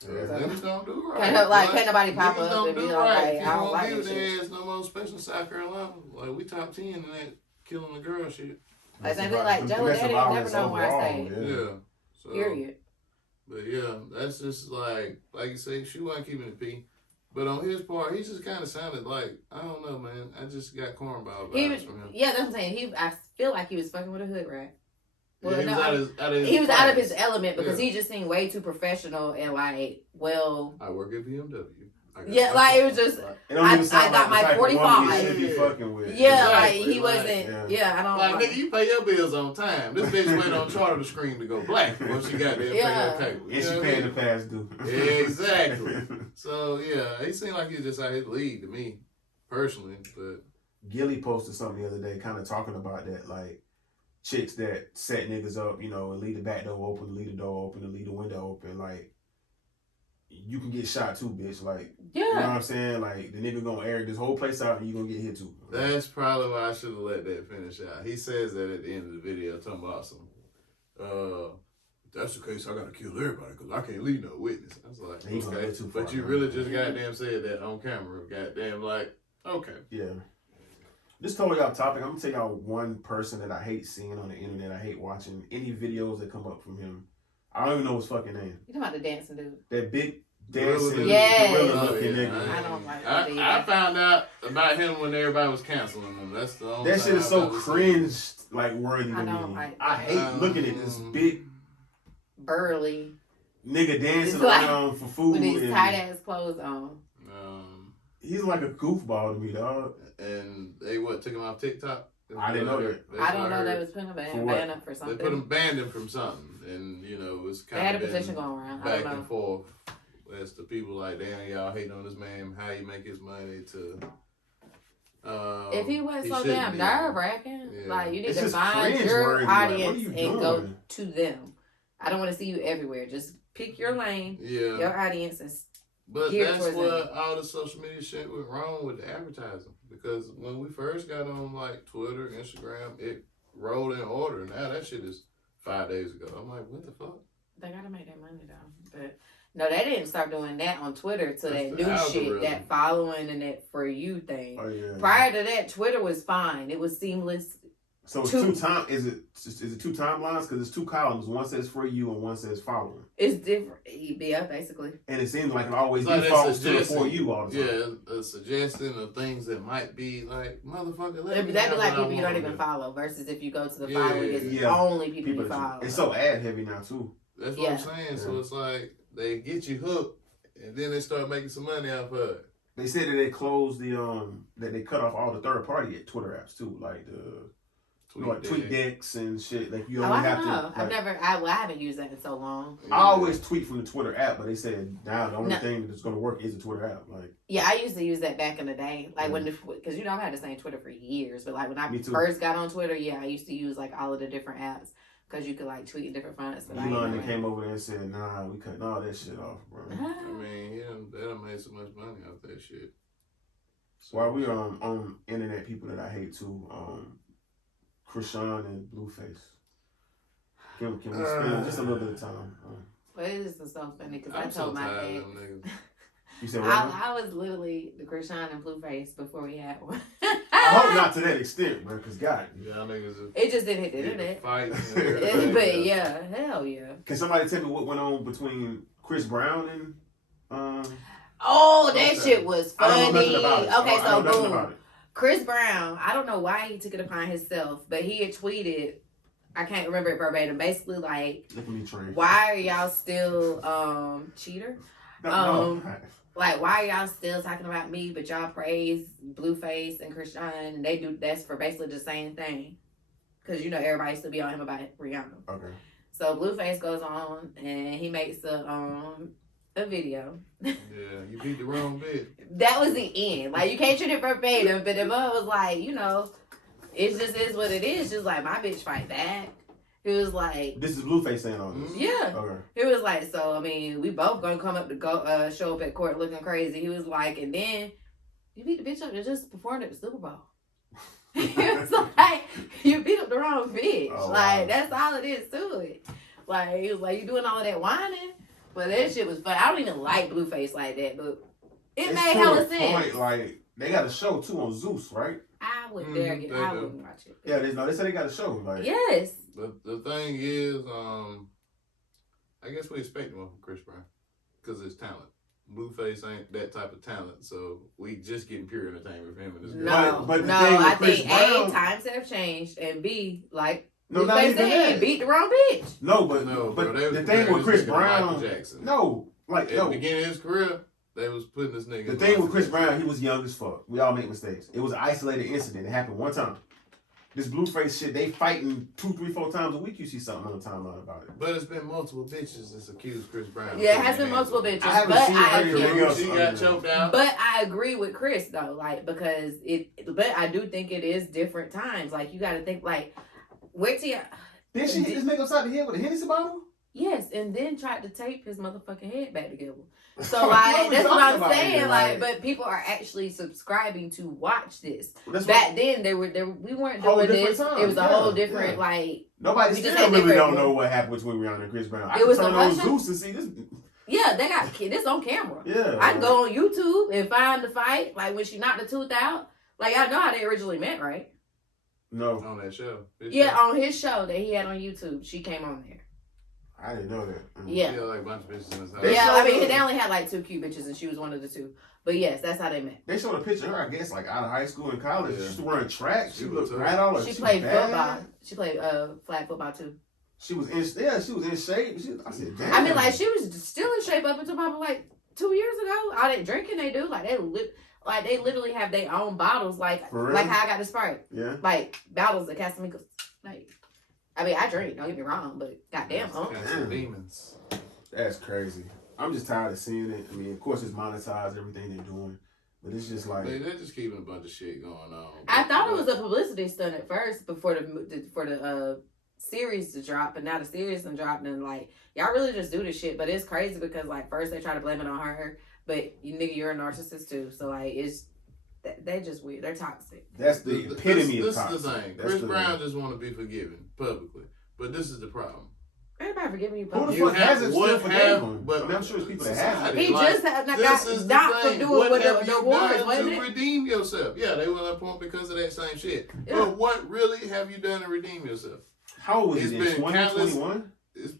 Yeah. Niggas don't do right. Can't nobody pop Niggas up don't and be do like, right. hey, If I you don't want like to this be shit. there, it's no more special South Carolina. Like we top 10 in that killing the girl shit. Like same thing like Jello Daddy never know where I stay. Yeah. So, Period. But yeah, that's just like you say, she wasn't keeping it P. But on his part, he just kind of sounded like, I don't know, man. I just got cornball vibes from him. Yeah, that's what I'm saying. I feel like he was fucking with a hood rat. Well, Yeah, he was no, out of his he was out of class. his element because Yeah. he just seemed way too professional and like, well, I work at BMW. I got yeah, my like it car. was just, Like, It don't even sound I got like the my type of woman 45. he should be fucking with. yeah, like Exactly, he like, wasn't, yeah. I don't like, like, nigga, you pay your bills on time. This bitch went on charter the screen to go black before she got there and Yeah. pay her cable. And she paying the past due. Exactly. So, yeah, he seemed like he was just out his league to me, personally. But Gilly posted something the other day kind of talking about that, like, chicks that set niggas up, you know, and leave the back door open, leave the door open, and leave the window open, like, you can get shot too, bitch. Like, you know what yeah. I'm saying? Like, the nigga gonna air this whole place out and you gonna get hit too. that's probably why I should have let that finish out. He says that at the end of the video, talking about some, if that's the case, I gotta kill everybody because I can't leave no witness. I was like, He gonna okay. go too far, But you man. really just goddamn said that on camera. Goddamn, like, okay. Yeah. This totally off topic. I'm gonna tell y'all one person that I hate seeing on the internet. I hate watching any videos that come up from him. I don't even know his fucking name. You talking about the dancing dude? That big Gorilla dancing dude. Yes. gorilla Oh, looking yeah, nigga. I don't like that either. I found out about him when everybody was canceling him. That's the only That time shit is I've so ever seen cringe, like worthy to I me. don't like I that. hate looking at this big Burly nigga dancing It's like- around for food. with these and tight ass clothes on. he's like a goofball to me, dog. And they took him off TikTok? I didn't know that. That's I don't what know heard. they was putting a For ban what? up for They something. banned him from something, and you know it was They kind had of a petition going around. I back don't and know. forth. as to people like, damn, y'all hating on this man, how he make his money, to if he wasn't so shouldn't damn be. nerve wracking, Yeah. like you need It's to just find cringe your worthy, like, what are audience you and go doing? to them. I don't want to see you everywhere. Just pick your lane, Yeah. your audience, and But geared that's towards what all the social media shit went wrong with the advertising. Because when we first got on like Twitter, Instagram, it rolled in order. Now that shit is 5 days ago. I'm like, what the fuck? they gotta make their money though. But no, they didn't start doing that on Twitter till That's that the new shit, algorithm. that following and that for you thing. Oh yeah. Prior to that, Twitter was fine. It was seamless. So it's is it two timelines? Because it's two columns. One says for you and one says following. It's different. Yeah, basically. And it seems like it always It's like defaults to the suggesting- for you all the time. Yeah, a suggestion of things that might be like, motherfucker, let That'd me be have like what I people you don't want. even follow versus if you go to the Yeah, following, it's yeah. only people you follow. It's so ad heavy now too. That's what I'm Yeah. saying. So it's like they get you hooked, and then they start making some money off of it. They said that they closed the that they cut off all the third party Twitter apps too, like the tweet decks and shit. Like you Oh, only I have don't know. to. I've Like, I haven't used that in so long. I always tweet from the Twitter app, but they said now the only No. thing that's going to work is the Twitter app. Like Yeah, I used to use that back in the day, like when because you know I've had the same Twitter for years, but like when I Me too. first got on Twitter, yeah, I used to use like all of the different apps because you could like tweet in different fonts. But Elon then came over there and said, "Nah, we cutting all that shit off, bro." I mean, they done made so much money off that shit. While we on internet people that I hate too, Krishan and Blueface. Can we spend just a little bit of time? Well, it is so funny because I I'm so told my tired of ex. them niggas. You said what? I was literally the Krishan and Blueface before we had one. I hope not to that extent, bro. Cause God, Y'all niggas are It just didn't hit the getting internet. fights and everything. But yeah, hell yeah. can somebody tell me what went on between Chris Brown and Oh, that Okay. shit was I don't know funny. nothing about it. Okay, I know so nothing boom. about it. Chris Brown, I don't know why he took it upon himself, but he had tweeted, I can't remember it verbatim, basically like, Look at me train. why are y'all still cheater? No. Like, why are y'all still talking about me, but y'all praise Blueface and Krishan, and they do that's for basically the same thing. Because, you know, everybody used to be on him about Rihanna. Okay. So Blueface goes on, and he makes a video. Yeah, you beat the wrong bitch. That was the end. Like, you can't treat it verbatim, but the mother was like, you know, it just is what it is. Just like, my bitch fight back. He was like, This is Blueface saying all this. yeah. Okay. He was like, so, I mean, we both gonna come up to go show up at court looking crazy. He was like, and then you beat the bitch up that just performed at the Super Bowl. He was like, you beat up the wrong bitch. Oh, like, wow. that's all it is to it. Like, he was like, you doing all of that whining? But that shit was fun. I don't even like Blueface like that, but it It's made to hella the sense. point, like they got a show too on Zeus, right? I would Mhm, dare get. they I do. wouldn't watch it. Yeah, they said they got a show. Like Yes. But the thing is, I guess we expect more from Chris Brown because it's talent. Blueface ain't that type of talent, so we just getting pure entertainment from him and this guy. No, But the no. thing with I Chris think Brown- A, times have changed, and B, like no, not Blueface even said, that. he beat the wrong bitch. No, but No, but bro, they was the thing comparing with this Chris nigga to Brown, Michael Jackson. no, like At no. the beginning of his career, they was putting this nigga. The in thing with Michael Chris Jackson. Brown, he was young as fuck. We all make mistakes. It was an isolated incident. It happened one time. This Blueface shit, they fighting 2, 3, 4 times a week. You see something on the timeline about it. But it's been multiple bitches that's accused Chris Brown. Yeah, it has been multiple bitches, I haven't but seen I anything agree. else. She got choked out. But I agree with Chris though, like because but I do think it is different times. Like you got to think like, wait till Did she hit this nigga upside the head with a Hennessy bottle? yes, and then tried to tape his motherfucking head back together. So What like are we that's what talking I'm about saying. here? Like, but people are actually subscribing to watch this. That's Back then, we weren't Whole doing different this. time, It was a yeah, whole different yeah. like. Nobody We just still had really different- don't know what happened between Rihanna and Chris Brown. I It can was turn a on Russia? Zeus and see this. Yeah, they got this on camera. Yeah. I can go on YouTube and find the fight, like when she knocked the tooth out. Like I know how they originally met, right? No, on that show. His Yeah, show. on his show that he had on YouTube, she came on there. I didn't know that. Yeah. Yeah, like a bunch of bitches in his house. They Yeah, showed I mean the- they only had like 2 cute bitches, and she was one of the 2. But yes, that's how they met. They showed a picture of her, I guess, like out of high school and college. Yeah. She was running track. She She looked was right all She played bad. football. She played flag football too. She was in shape. I said, damn. I mean, like she was still in shape up until probably like 2 years ago. All that drinking they do, like they literally have their own bottles, like For real? like how I got the Sprite, Yeah. like bottles of Casamigos. Like, I mean, I drink. Don't get me wrong, but goddamn, huh? Got some demons. That's crazy. I'm just tired of seeing it. I mean, of course, it's monetized everything they're doing, but it's just like They're just keeping a bunch of shit going on. I thought it was a publicity stunt at first before the series to drop, but now the series done dropped, and like y'all really just do this shit. But it's crazy because like first they try to blame it on her, but you're a narcissist too. So like they just weird. They're toxic. That's the epitome of toxic. This is the thing. Chris Brown just want to be forgiven publicly, but this is the problem. Everybody forgiving you Who the publicly. fuck hasn't still forgave him? But I mean, I'm sure there's people that haven't. He just got not for doing with the awards, wasn't to it? redeem yourself? Yeah, they were up point because of that same shit. Yeah. But what really have you done to redeem yourself? How old was It's he? been 21?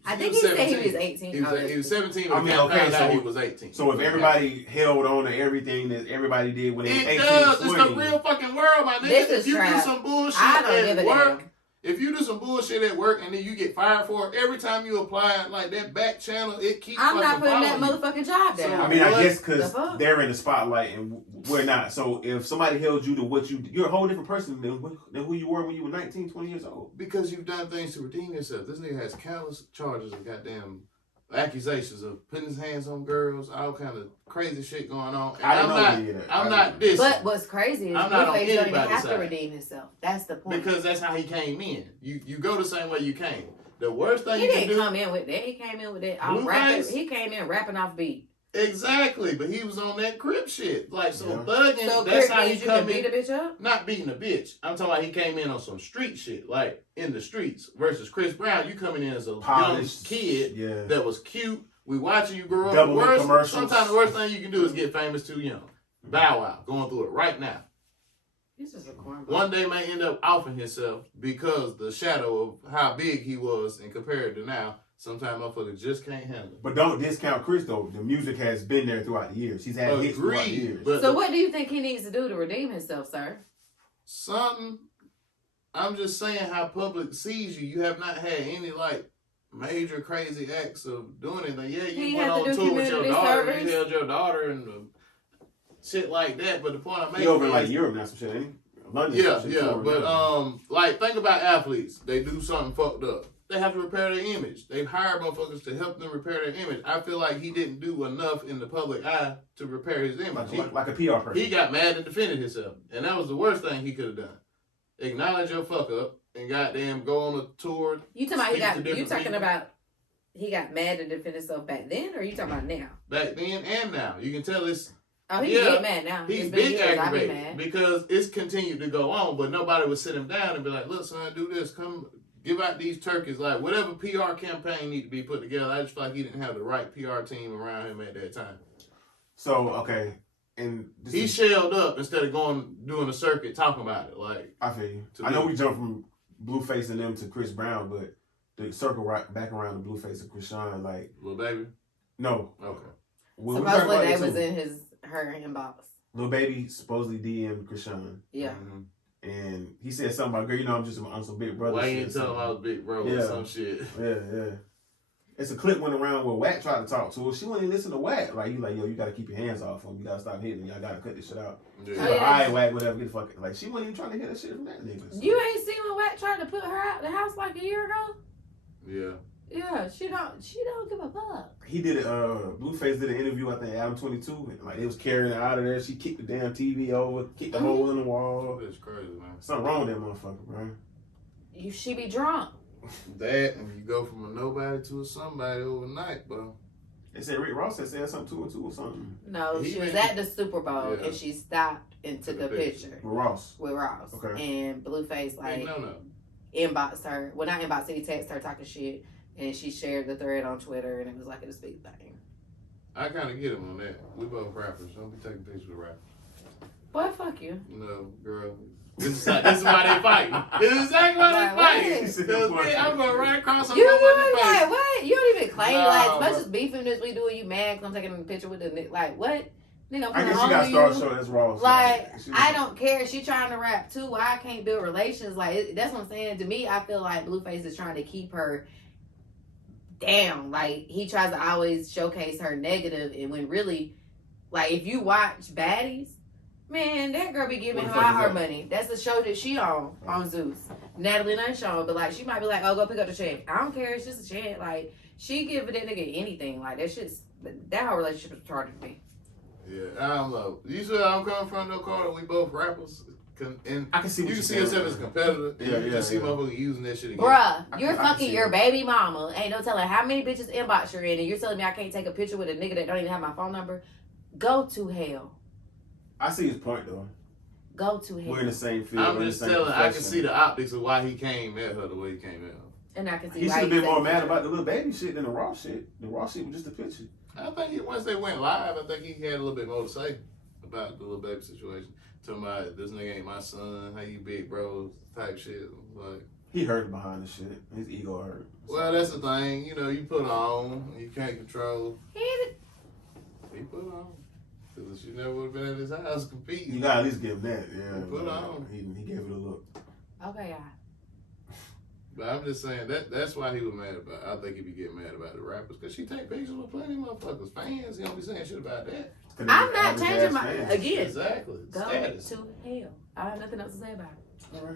I think he said he was 18. He was 17 when I mean, he okay, found out so- he was 18. So if everybody held on to everything that everybody did when they were It 18, does. 20, It's the real fucking world, my nigga. This is If you crap. do some bullshit I don't give at a work, damn. if you do some bullshit at work and then you get fired for it, every time you apply like that back channel, it keeps I'm not fucking putting that following you. motherfucking job So, down. I mean, I What guess because the fuck? they're in the spotlight and we're not. So if somebody held you to what you're a whole different person than who you were when you were 19, 20 years old. Because you've done things to redeem yourself. This nigga has countless charges of goddamn accusations of putting his hands on girls, all kind of crazy shit going on. And I didn't know any of that. I'm I not didn't. this. But what's crazy is I'm not on Blueface don't even anybody's have to side. redeem himself. That's the point. Because that's how he came in. You go the same way you came. The worst thing he you can didn't do. come in with that. He came in with that. Blueface? He came in rapping off beat. Exactly, but he was on that Crip shit. Like, so Yeah. thugging, So that's Chris how he means you can come beat in. a bitch up? Not beating a bitch. I'm talking about he came in on some street shit, like in the streets. Versus Chris Brown, you coming in as a Polished. young kid Yeah. that was cute. We watching you grow up. Government The worst, commercials. sometimes the worst thing you can do is get famous too young. Bow Wow, going through it right now. He's just a cornball. One day may end up offing himself because the shadow of how big he was and compared to now, sometimes motherfuckers just can't handle it. But don't discount Chris though. The music has been there throughout the years. He's had hits throughout the Agreed, years. but So what do you think he needs to do to redeem himself, sir? something. I'm just saying how public sees you. You have not had any like major crazy acts of doing anything. Yeah, He you went had to on do tour with your community daughter. service. You held your daughter and shit like that. But the point I'm He making over in is, like Europe now, some shit, ain't he? London, yeah, some shit yeah. touring But now. like think about athletes. They do something fucked up. They have to repair their image. They've hired motherfuckers to help them repair their image. I feel like he didn't do enough in the public eye to repair his image. like a PR person. He got mad and defended himself. And that was the worst thing he could have done. Acknowledge your fuck up and goddamn go on a tour. You talking about Speak to different people. about he got mad and defended himself back then, or you talking about now? Back then and now. You can tell it's Oh, he Yeah, get mad now. he's It's been big years, I be aggravated mad. because it's continued to go on, but nobody would sit him down and be like, look, son, do this, come give out these turkeys, like whatever PR campaign need to be put together. I just feel like he didn't have the right PR team around him at that time. So okay, and this He is, shelled up instead of doing a circuit talking about it. Like, I feel you. to I know me. we jumped from Blueface and them to Chris Brown, but the circle right back around to Blueface and Krishan, like little baby. no. Okay. We talked Supposedly about they that was too. in her inbox. Lil Baby supposedly DM'd Krishan, Yeah. Mhm. and he said something about, girl, you know, I'm just on some Big Brother Why shit. you didn't tell him I was big bro or Yeah. some shit? Yeah. It's a clip went around where Wack tried to talk to her. She wouldn't even listen to Wack. Like, you like, yo, you gotta keep your hands off him. You gotta stop hitting him. Y'all gotta cut this shit out. Yeah. She's Oh, like, yeah. all right, Wack, whatever, get the fuck. Like, she wasn't even trying to hear that shit from that nigga. So. You ain't seen when Wack tried to put her out the house like a year ago? Yeah. Yeah, she don't give a fuck. He did Blueface did an interview, I think, Adam 22. And, like, they was carrying her out of there. She kicked the damn TV over, kicked the hole in the wall. That's crazy, man. Something wrong with that motherfucker, bro. She be drunk. That, and you go from a nobody to a somebody overnight, bro. They said Rick Ross had said something to her, too, or something. No, He she was been- at the Super Bowl Yeah. and she stopped and took a picture With Ross. with Ross. Okay. And Blueface Hey, like no. inboxed her. Well, not inboxed, he texted her talking shit. And she shared the thread on Twitter and it was like a big thing. I kind of get him on that. We both rappers. Don't be taking pictures with rappers. Boy, fuck you. No, girl. This is why they fighting. This is exactly why Like, they fighting. what? Because I'm going to run across some You motherfucking like, face. what? You don't even claim like as much Nah, as beefing as we do, you mad because I'm taking a picture with the nigga. Like, what? Nigga, I'm I coming guess she home got to Star you. Show, that's Ross. Like, She- I don't care. She trying to rap too. Why I can't build relations? Like, that's what I'm saying. To me, I feel like Blueface is trying to keep her down. Like, he tries to always showcase her negative, and when really, like, if you watch Baddies, man, that girl be giving What him the fuck all is her that? money. That's the show that she on Zeus. Natalie Nunn show, but like, she might be like, oh, go pick up the check. I don't care. It's just a check. Like, she give that nigga anything. Like, that shit's That whole relationship is retarded to me. Yeah, I don't know. You see where I'm coming from, though, Carter? We both rappers. And I can see what you you're can see saying. yourself as a competitor. Yeah, You just see yeah. motherfuckers using that shit again. Bruh, I you're can fucking see your it. baby mama. Ain't no telling how many bitches inbox you're in, and you're telling me I can't take a picture with a nigga that don't even have my phone number. Go to hell. I see his point though. Go to hell. We're in the same field. I'm we're in just the same telling, I can profession. see the optics of why he came at her the way he came at her. And I can see He why should have been said more mad that. about the little baby shit than the raw shit. The raw shit was just a picture. I think once they went live, I think he had a little bit more to say about the little baby situation. Talking about this nigga ain't my son, how you big bros type shit. Like, He hurt behind the shit. His ego hurt. well, that's the thing. You know, you put on, you can't control. He He put on. Because you never would have been at his house competing. You gotta at least give him that. Yeah. He put on. He gave it a look. okay, yeah. But I'm just saying that's why he was mad about it. I think he be getting mad about the rappers because she take pictures with plenty of motherfuckers. Fans, he don't be saying shit about that. I'm not Average changing ass my fans. again. Exactly. Go Status. to hell. I have nothing else to say about it. All right.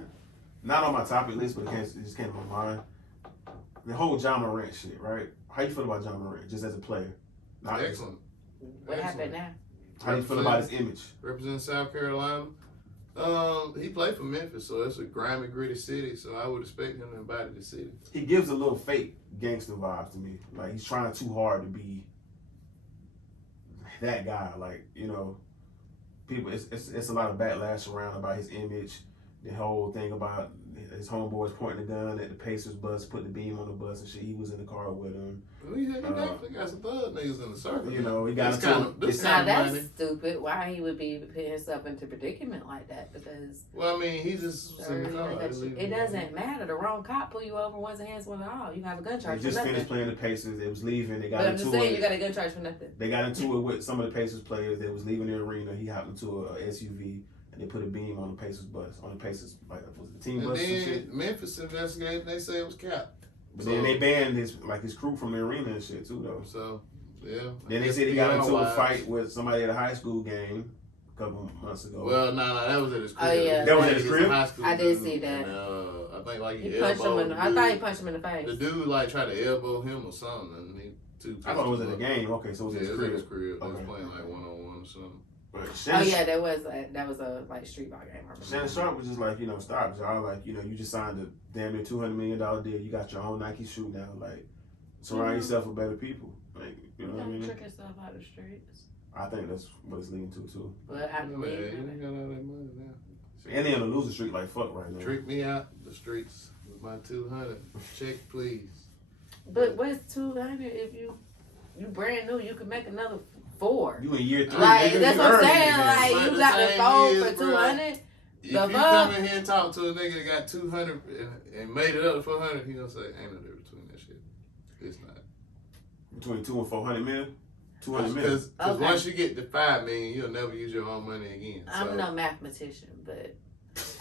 Not on my topic list, but it just came to my mind. The whole John Morant shit, right? How you feel about John Morant, just as a player? Not Excellent. What happened now? How do you feel about his image? Represent South Carolina. He played for Memphis, so it's a grimy, gritty city. So I would expect him to embody the city. He gives a little fake gangster vibes to me. Like he's trying too hard to be that guy. Like, you know, people. It's a lot of backlash around about his image. The whole thing about his homeboys pointing the gun at the Pacers bus, putting the beam on the bus and shit. He was in the car with him. Well, he definitely got some thug niggas in the circle. You know, he got This into kind of, this Now kind of that's money. stupid. Why he would be putting himself into predicament like that? Because Well, I mean, he just was in the car. it doesn't matter. The wrong cop pull you over once against one at all. You have a gun They charge for just nothing. finished playing the Pacers. They was leaving. They got But I'm into just saying, it. you got a gun charge for nothing. They got into it with some of the Pacers players. They was leaving the arena. He hopped into a SUV and they put a beam on the Pacers bus. On the Pacers, like was it the team And bus and then shit. Memphis investigated. They say it was cap. But then they banned his crew from the arena and shit too though. So yeah. Then they said he got into a fight with somebody at a high school game a couple months ago. Well, no, that was at his crib. Oh, yeah. That was at his crib? High school I did dude, see that. And, I think like He punched him in. I thought he punched him in the face. The dude like tried to elbow him or something, and I thought it was at the game. Okay, so it was Yeah, at it his was at crib. his crib. They Okay. was playing like 1-on-1 or something. But Oh Shannon, yeah, that was a like street ball game. I remember. Shannon Sharp was just like, you know, stop, y'all. Like, you know, you just signed a damn near $200 million deal. You got your own Nike shoe now. Like, surround yourself with better people. Like, you know what I mean? Trick yourself out the streets. I think that's what it's leading to too. But I Man, mean, you ain't got all that money now. And they on the loser streak like fuck right now. Trick me out the streets with my 200. Check, please. but what's 200 if you brand new? You could make another 4. You in year 3. Like nigga, that's you what I'm earned it, saying. man. Like But you the got the thing phone is, for bro, 200. If The you fuck? come in here and talk to a nigga that got 200 and made it up to 400, he gonna say, ain't no difference between that shit. It's not. Between 2 and 400 million. 200 million. Because Okay. once you get to 5 million, you'll never use your own money again. I'm So- no mathematician, but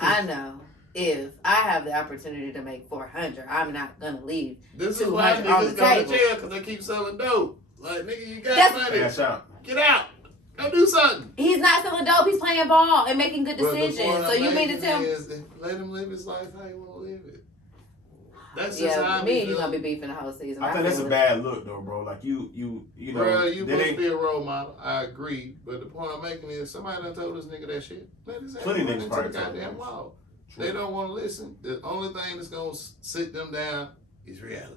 I know if I have the opportunity to make 400, I'm not gonna leave. This is why 200 on niggas the go to table. jail because they keep selling dope. Like, nigga, you got That's- money. Cash out. Get out. Go do something. He's not selling dope. He's playing ball and making good But the decisions. point So I'm you mean to making tell me? is let him live his life how he want to live it. That's just Yeah, how me I and you feel. gonna be beefing the whole season. I think that's a feel it. bad look though, bro. Like you know. Bro, you they supposed to ain't- be a role model. I agree. But the point I'm making is somebody done told this nigga that shit. Let his ass Plenty run niggas into the probably told goddamn him. wall. They don't want to listen. The only thing that's going to sit them down is reality.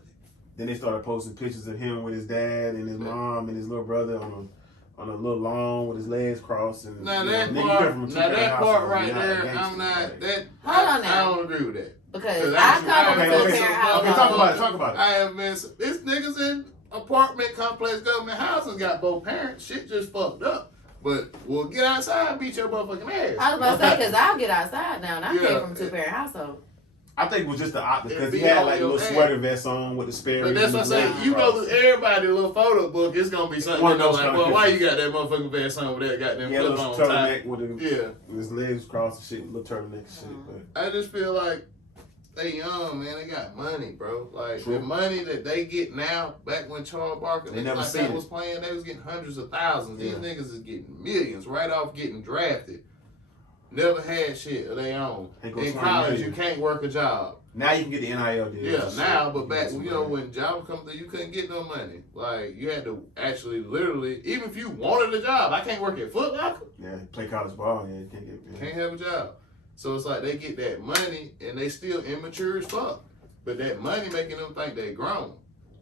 Then they started posting pictures of him with his dad and his mom and his little brother on a little lawn with his legs crossed. And Now you that know, nigga, you come part, from a now two-parent that household, part right you're not a there, gangster, I'm not like- that. Hold on I now. don't agree with that. Because I I actually- come from a okay, two-parent okay, household. talk about it. Talk about it. I have been. This niggas in apartment complex government houses got both parents. Shit just fucked up. But we'll get outside and beat your motherfucking ass. I was about to say, because I'll get outside now, and I Yeah. came from a two-parent household. I think it was just the optics because It he be had on like a your little ass. sweater vest on with the Sperry's. But that's what I and say. his legs You go crossed. to everybody little photo book, it's gonna be something One you know, of those like, kind of well, why you pictures. got that motherfucking vest on with that goddamn He had a flip little on top? turtleneck with Yeah. his legs crossed and shit, little turtleneck and shit. But I just feel like they young, man. They got money, bro. Like True. the money that they get now, back when Charles Barkley They niggas never like seen that it. was playing, they was getting hundreds of thousands. Yeah. These niggas is getting millions right off getting drafted. never had shit of their own. In college, you can't work a job. Now you can get the NIL deal. Yeah, now, but back when jobs come through, you couldn't get no money. Like you had to actually, literally, even if you wanted a job, I can't work at Foot Locker. Yeah, play college ball. Yeah, you can't get. Yeah. Can't have a job. So it's like they get that money and they still immature as fuck. But that money making them think they grown.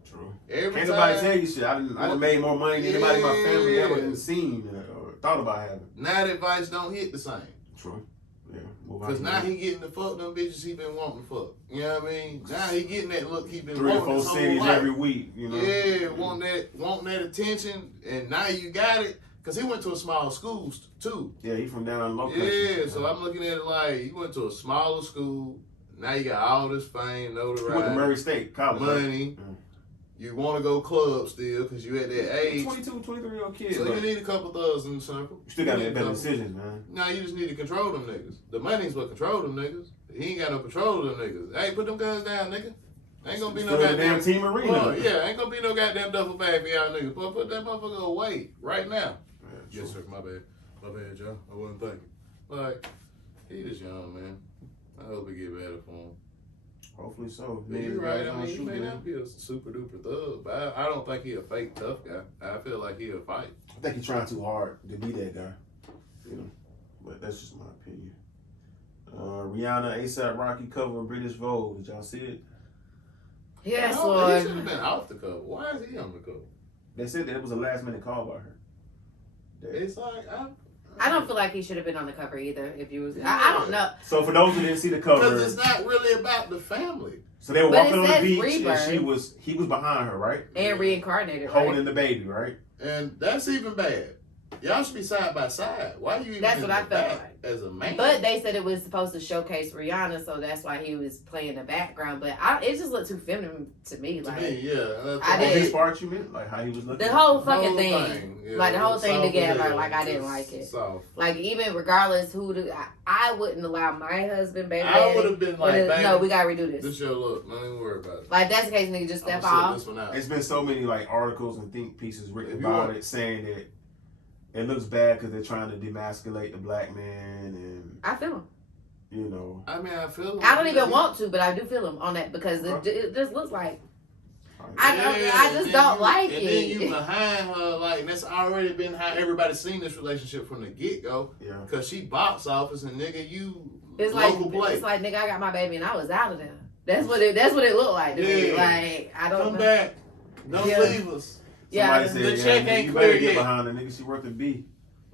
True. Can't nobody tell you shit. I done made more money than anybody in my family ever even seen or thought about having. Now the advice don't hit the same. True. Yeah. Because now he getting to fuck them bitches he been wanting to fuck. You know what I mean? Now he getting that look he been 3 or wanting 4 cities every week. You know. Yeah, wanting that attention, and now you got it. Because he went to a small school too. Yeah, he from down low country. Yeah, so I'm looking at it like he went to a smaller school. Now you got all this fame, notoriety. He went to Murray State College. Money. Right? You want to go club still because you at that age. 22, 23-year-old kid. So you need a couple thugs in the circle. You still got to make better decisions, man. Nah, you just need to control them niggas. The money's what control them niggas. He ain't got no control of them niggas. Hey, put them guns down, nigga. Ain't gonna be no goddamn team arena. Yeah, ain't gonna be no goddamn duffel bag for y'all niggas. But put that motherfucker away right now. Yes, sir. My bad. My bad, y'all. I wasn't thinking. Like, he just young, man. I hope it get better for him. Hopefully so. But you're right. I mean, he may not be a super duper thug, but I don't think he a fake tough guy. I feel like he a fight. I think he's trying too hard to be that guy. You know, but that's just my opinion. Rihanna, ASAP Rocky covering British Vogue. Did y'all see it? Yes, Lord. He should have been off the cover. Why is he on the cover? They said that it was a last minute call by her. It's like I don't feel like he should have been on the cover either. If you was, I don't know. So for those who didn't see the cover, because it's not really about the family. So they were walking on the beach, Rebirth, and he was behind her, right? And reincarnated, holding the baby, right? And that's even bad. Y'all should be side by side. Why you even? That's what I felt like as a man. But they said it was supposed to showcase Rihanna, so that's why he was playing the background. But it just looked too feminine to me. Like, yeah. I didn't. This part you meant, like how he was looking. The whole fucking thing. Yeah, like the whole thing together. Like I didn't like it. Soft. Like even regardless I wouldn't allow my husband, baby. I would have been like, baby, no, we gotta redo this. This your look. Don't even worry about it. Like that's the case, nigga. Just step off. It's been so many like articles and think pieces written about it, saying that it looks bad because they're trying to demasculate the black man, and I feel him. You know, I mean, I feel him. I don't even want to, but I do feel him on that because it just looks like I just don't like it. And then you behind her, like, and that's already been how everybody's seen this relationship from the get go. Yeah, because she box office and nigga, you it's local like play. It's like nigga, I got my baby and I was out of there. That's what it looked like to me. Like I don't come back, don't leave us. Somebody said, the check ain't you clear better get yet. behind the nigga. She worth a B.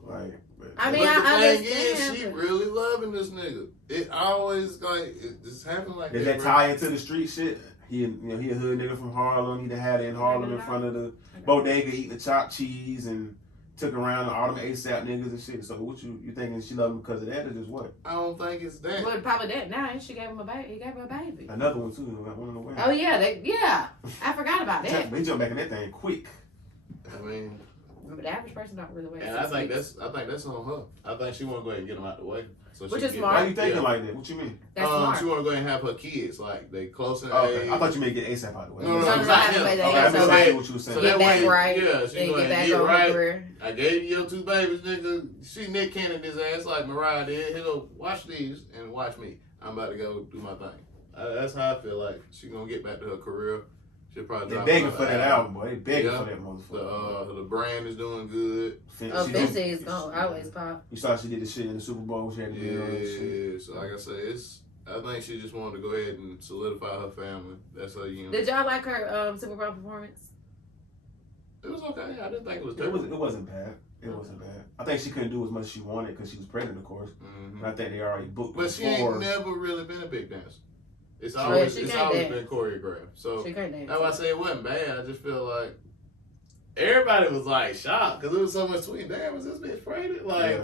Like, I mean, but the I thing is, she really loving this nigga. It always like it just happened like that. Did that tie into the street shit? He a hood nigga from Harlem. He had it in Harlem in front of the bodega eating the chopped cheese and took around all them ASAP niggas and shit. So what you thinking she loved him because of that or just what? I don't think it's that. Well, probably that. Now she gave him a baby. He gave her a baby. Another one too. One on the way. Oh yeah, I forgot about that. They jump back in that thing quick. I mean, but the average person don't really wait. And I think that's on her. I think she want to go ahead and get them out the way. So which she is smart. Why you thinking like that? What you mean? That's smart. She want to go ahead and have her kids like they close in age. I thought you meant get ASAP out of the way. No, not him. Okay, I missed what you were saying. So get that back way, right. Yeah, she go get ahead back and get right. Career. I gave you your 2 babies, nigga. She Nick Cannon his ass like Mariah did. Here go, watch these and watch me. I'm about to go do my thing. That's how I feel like she gonna get back to her career. She'll probably they begging for that album, boy. They begging for that motherfucker. The brand is doing good. Fenty is gonna always pop. You saw she did the shit in the Super Bowl. She had to yeah. So like I said, I think she just wanted to go ahead and solidify her family. That's her unit. Did y'all like her Super Bowl performance? It was okay. I didn't think it was terrible. It wasn't bad. It wasn't bad. I think she couldn't do as much as she wanted because she was pregnant, of course. Mm-hmm. And I think they already booked. But she ain't never really been a big dancer. It's always been choreographed. So that's why I say it wasn't bad. I just feel like everybody was like shocked because it was so much sweet. Damn, was this bitch pregnant? Like,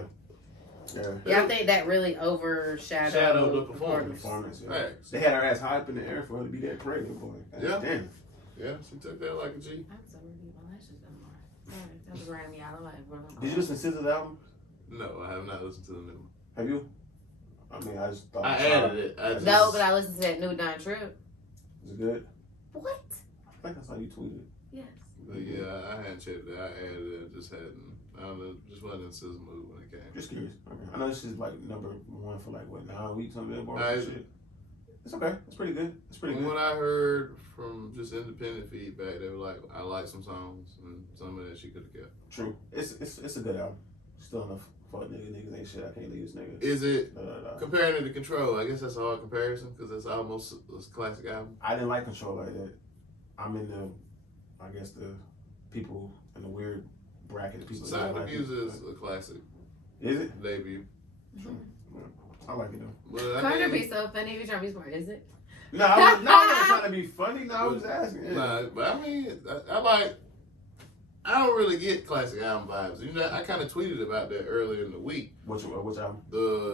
yeah, I think that really overshadowed the performance. Yeah. They had her ass high up in the air for her to be that pregnant, boy. Yeah. Damn. Yeah, she took that like a G. I'm so ready. My lashes done more. Sorry, that was riding me out of life. Did you listen to SZA's album? No, I have not listened to the new one. Have you? I mean, I just thought I added it. No, but I listened to that new Don Trip. Is it good? What? I think I saw you tweet it. Yes. But yeah, I hadn't checked it. I added it. Just hadn't Just wasn't in SZA mood when it came. Just curious. Okay. I know this is like number 1 for like what 9 weeks on Billboard. Nah, Shit. It's okay. It's pretty good. It's pretty From good. what I heard from just independent feedback, they were like, I like some songs and some of that she could have kept. True. It's a good album. Still enough. Fuck niggas ain't shit. I can't leave this nigga. Is it No. comparing it to Control? I guess that's a hard comparison because it's almost a classic album. I didn't like Control like that. I'm in the, I guess the people in the weird bracket of people. Side that of like Abuse it. is a classic Is it? debut. True. I like it though. But Carter be so funny if you trying to be smart, is it? No, I'm not trying to be funny. No, I was just asking. Yeah. Nah, but I mean, I don't really get classic album vibes. You know, I kind of tweeted about that earlier in the week. Which album?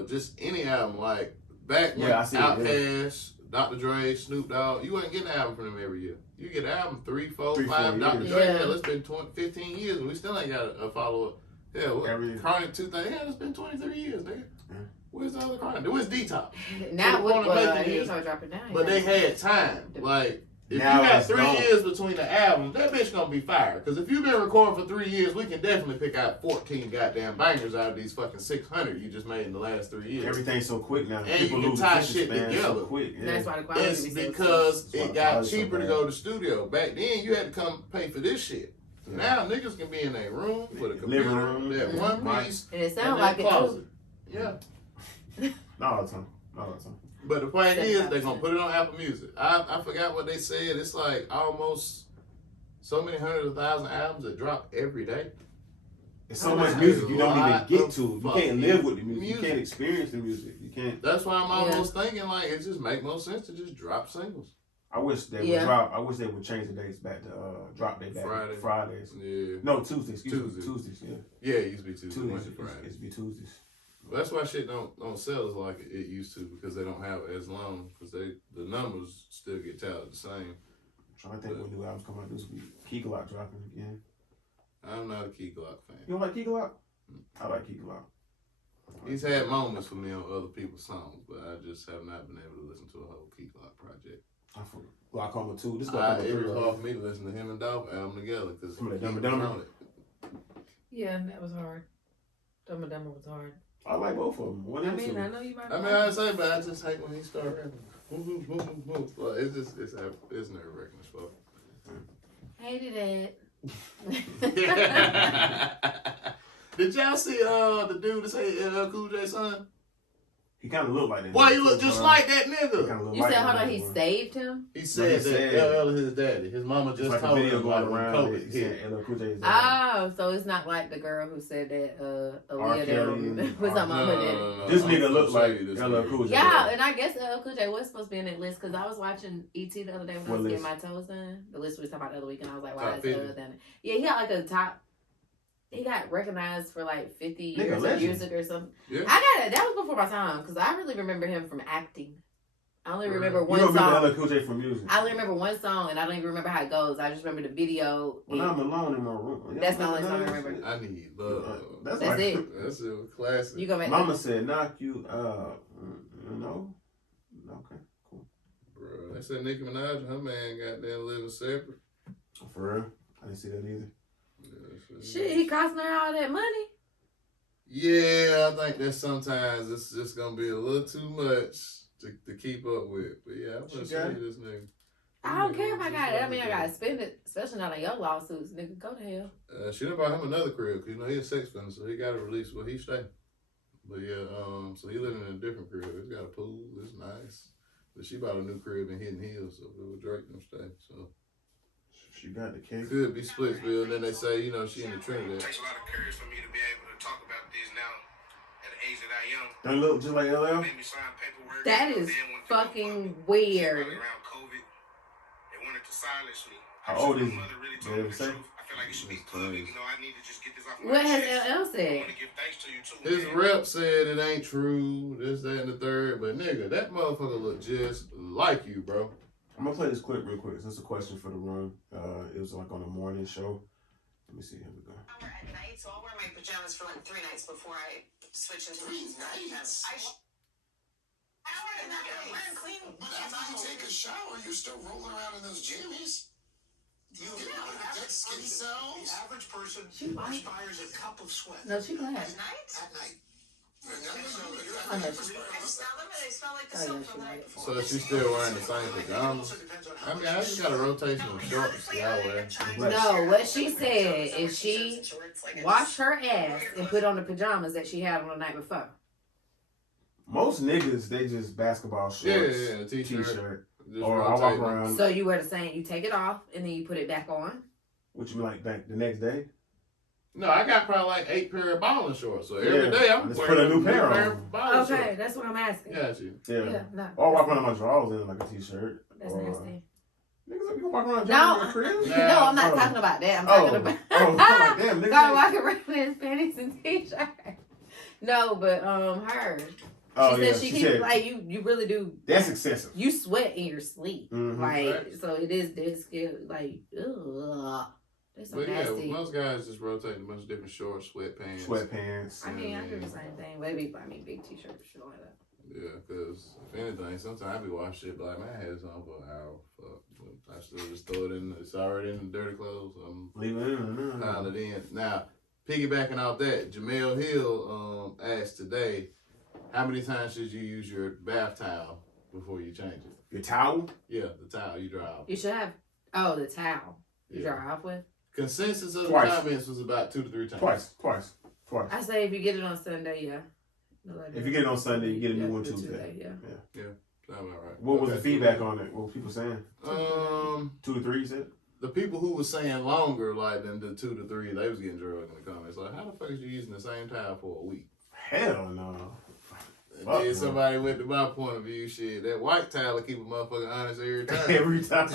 Just any album, like back when I see it, Outkast, Dr. Dre, Snoop Dogg, you wasn't getting an album from them every year. You get an album 3, 4, 5. Dr. Dre, hell, it's been 15 years and we still ain't got a follow up. Yeah, Chronic 2000, it's been 23 years, nigga. Yeah. Where's the other Chronic? Where's Detox? Now what? He is, started dropping down. but they had time. Like, if now you got 3 years between the albums, that bitch gonna be fired. Because if you've been recording for 3 years, we can definitely pick out 14 goddamn bangers out of these fucking 600 you just made in the last 3 years. Everything's so quick now. And People you can lose tie attention shit span together. So quick. Yeah. That's why the quality It's be so because cheap. it got cheaper to go to studio. Back then, you had to come pay for this shit. Yeah. Now, niggas can be in their room with a computer, Living room, that one piece, And it and sounds their like it closet. too. Yeah. Not all the time. Not all the time. But the point is, they're going to put it on Apple Music. I forgot what they said. It's like almost so many hundreds of thousand albums that drop every day. It's so much music you don't even get to. You Fuck can't live with the music. music. You can't experience the music. You can't. That's why I'm almost thinking like it just make more sense to just drop singles. I wish they would drop. I wish they would change the dates back to drop day back Fridays. Yeah. No, Tuesdays. Tuesdays. Yeah. Yeah, it used to be Tuesdays. Tuesdays. Fridays. It used to be Tuesdays. Well, that's why shit don't sell as like it used to because they don't have as long because the numbers still get touted the same. I'm trying to think what new albums come out this week. Key Glock dropping again. I'm not a Key Glock fan. You don't like Key Glock? I like Key Glock. He's had moments for me on other people's songs, but I just have not been able to listen to a whole Key Glock project. I forgot. Glaucoma 2. This It was hard for me to listen to him and Dolph album together because Some of that Dumb and Dumber. Yeah, that was hard. Dumb and Dumber was hard. I like both of them. One I and mean, two. I know you might. I say, but I just hate when he start rapping. Boom, boom, boom, boom, boom. Well, it's nerve wracking as fuck. Hated it. Did y'all see the dude that say Cool J's son? He kind of looked like that. Boy, he looked just like that nigga. You said, hold on, he saved him? He said that LL is his daddy. His mama just like told a video him going like around. COVID hit. Oh, so it's not like the girl who said that Aaliyah was on my hood. This nigga looked like LL Cool J. Yeah, and I guess LL Cool J was supposed to be in that list because I was watching E.T. the other day when I was getting my toes done. The list we was talking about the other week, and I was like, why is LL done? Yeah, he got like a top. He got recognized for like 50 years of music or something. Yeah. That was before my time because I really remember him from acting. I only remember one song. You don't remember LL Cool J from music? I only remember one song and I don't even remember how it goes. I just remember the video. When I'm alone in my room. That's the only song I remember. I need love. That's it. That's a classic. You gonna Mama said, knock you no? Okay, cool. Bro, they said Nicki Minaj and her man got there living separate. For real? I didn't see that either. Shit, he costing her all that money. Yeah, I think that sometimes it's just gonna be a little too much to keep up with. But yeah, I'm gonna see this nigga. I don't care if I got it. I mean, I gotta spend it, especially not on your lawsuits, nigga. Go to hell. She done bought him another crib because he's a sex offender, so he got to release where he stay. But yeah, so he living in a different crib. It's got a pool. It's nice. But she bought a new crib in Hidden Hills, so it was Drake them stay. So. She got the cake. Could be Splitsville, and then they say, she in the Trinidad. It takes a lot of courage for me to be able to talk about this now at the age that I am. That look just like LL? Made me sign paperwork. That is fucking weird. Around COVID, they wanted to silence me. How old is he? Really told me the truth. I feel like it should be public. I need to just get this off my What has chest. LL said? I want to give thanks to you too. His rep said it ain't true, this, that, and the third. But nigga, that motherfucker look just like you, bro. I'm gonna play this clip real quick. This is a question for the room. It was like on a morning show. Let me see. Here we go. At night, so I'll wear my pajamas for like 3 nights before I switch into 3 nights. I don't wear them. I'm wearing clean. But after you take a shower, you're still rolling around in those jammies. You get skin cells. The average person perspires a cup of sweat. No, she black. At night? At night. Oh, no, she I smell them and they smell like the Oh, yeah, soap she from the night white. before. So is she still wearing the same pajamas? I mean, I just got a rotation of shorts y'all wear. No, what she said is she washed her ass and put on the pajamas that she had on the night before. Most niggas, they just basketball shorts, Yeah, t-shirt. Just Or I walk rotate them. around. So you wear the same, you take it off and then you put it back on. What you mean, like back the next day? No, I got probably like 8 pair of balling shorts. So every Yeah, day I'm just wearing put a new pair on. of balling Okay, shorts. that's what I'm asking. Got you. Yeah. No. Or I walk around in my drawers in like a t-shirt. That's or, nasty. Niggas, you can walk around in No, your crib? no, I'm not Oh. talking about that. I'm talking about. I'm like, damn, nigga. God walking around in his panties and t-shirt. No, but her. Oh, She yeah, said she she keeps said, like you really do. that's excessive. You sweat in your sleep, Mhm. like Right. so. It is this like ugh. That's so But yeah, nasty. most guys just rotate a bunch of different shorts, sweatpants. Sweatpants. I mean, I do the same thing. Maybe big t-shirts, shit like that. Yeah, because if anything, sometimes I be watching shit like, man, I had this on for an hour. Fuck. But I still just throw it in. It's already in the dirty clothes. So I'm Leave it in. piling it in. Now, piggybacking off that, Jamel Hill asked today, how many times should you use your bath towel before you change it? Your towel? Yeah, the towel you dry off. You should have the towel you Yeah. dry off with. Consensus of the Twice. comments was about 2 to 3 times. Twice. I say if you get it on Sunday, yeah. If you get it on Sunday, you get a new one the Tuesday. Yeah. Sound about right. What was Okay, the feedback on it? What were people saying? 2 to 3, you said? The people who was saying longer, like than the 2 to 3, they was getting drugged in the comments. Like, how the fuck is you using the same towel for a week? Hell no. And Fuck then no. somebody went to my point of view, shit. That white towel will keep a motherfucker honest every time. Every time.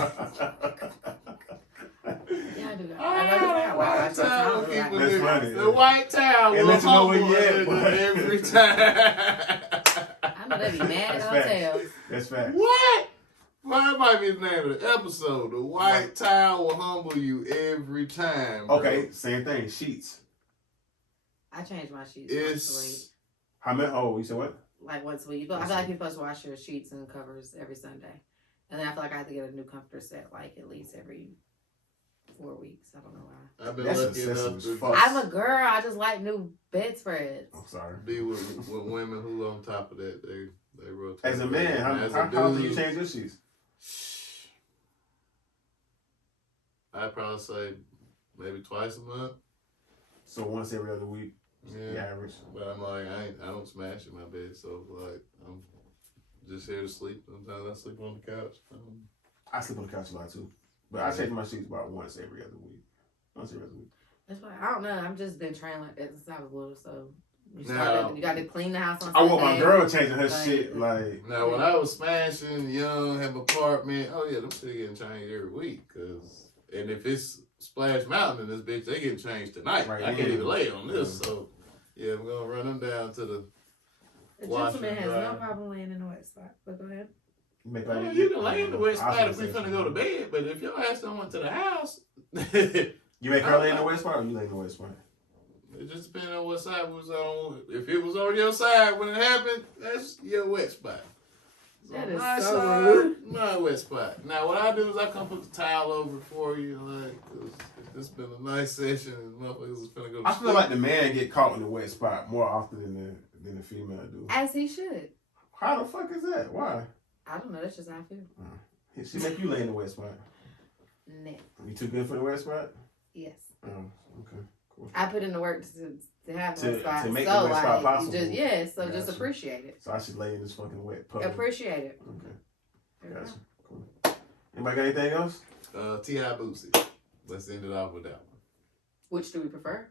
Yeah, I do that. Ah, I love the that white towel will keep a That's nigga- funny. The white towel It will let you know humble where a you at, nigga boy. every time. I know they be mad at That's hotels. That's fact. What? Well, that might be the name of the episode. The white towel will humble you every time. Bro. Okay, same thing. Sheets. I change my sheets once a week. It's How many? Oh, you said what? Like once a week. But I feel like you're supposed to wash your sheets and covers every Sunday. And then I feel like I have to get a new comforter set like at least every 4 weeks. I don't know why. I've been That's lucky excessive enough as to fuck. I'm a girl. I just like new bedspreads. I'm sorry. be with women who on top of that. They rotate. As a man, how As a often you dude, change your sheets? I'd probably say maybe twice a month. So once every other week, Yeah. the average. But I'm like, I don't smash in my bed, so like I'm just here to sleep. Sometimes I sleep on the couch. I sleep on the couch a lot too. But I change my sheets about once every other week. Once every other week. That's why I don't know. I've just been trained like that since I was little. So Now- you got to clean the house on I want my Sunday. girl changing her Like- shit like. Now, when I was smashing, young, have an apartment, oh yeah, them shit getting changed every week. And if it's Splash Mountain in this bitch, they getting changed tonight. Right, I can't yeah. even lay on this. Yeah. So, yeah, we're going to run them down to the... The Wash gentleman and has no dry. problem laying in the wet spot. But go ahead. Make Well, like, you can lay in the wet I spot was if we gonna finna say go to something. bed, but if your ass don't went to the house, You make her lay in the wet spot or you lay in the wet spot? it just depends on what side was on. If it was on your side when it happened, that's your wet spot. That On is my so side, rude. my wet spot. Now, what I do is I come put the towel over it for you, like, 'cause it's been a nice session and motherfuckers is finna go to I feel like the man get caught in the wet spot more often than the female do. As he should. How the fuck is that? Why? I don't know. That's just how I feel. She make you lay in the wet spot. Nah. You too good for the wet spot? Yes. Oh, okay. Cool. I put in the work to have the To- wet spot. to make so the wet spot like, possible. you just Gotcha. appreciate it. So I should lay in this fucking wet puddle. Appreciate it. Okay. Gotcha. Cool. Anybody got anything else? T.I. Boosie. Let's end it off with that one. Which do we prefer?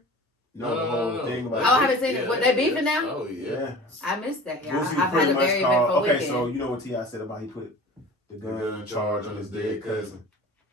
No, the whole thing about Oh, I haven't seen it. What, they beefing now? Oh, yeah. Yeah. I missed that. Yeah, Boosie I've pretty had a much very called- eventful okay, weekend. so you know what T.I. said about he put the gun charge on his dead cousin.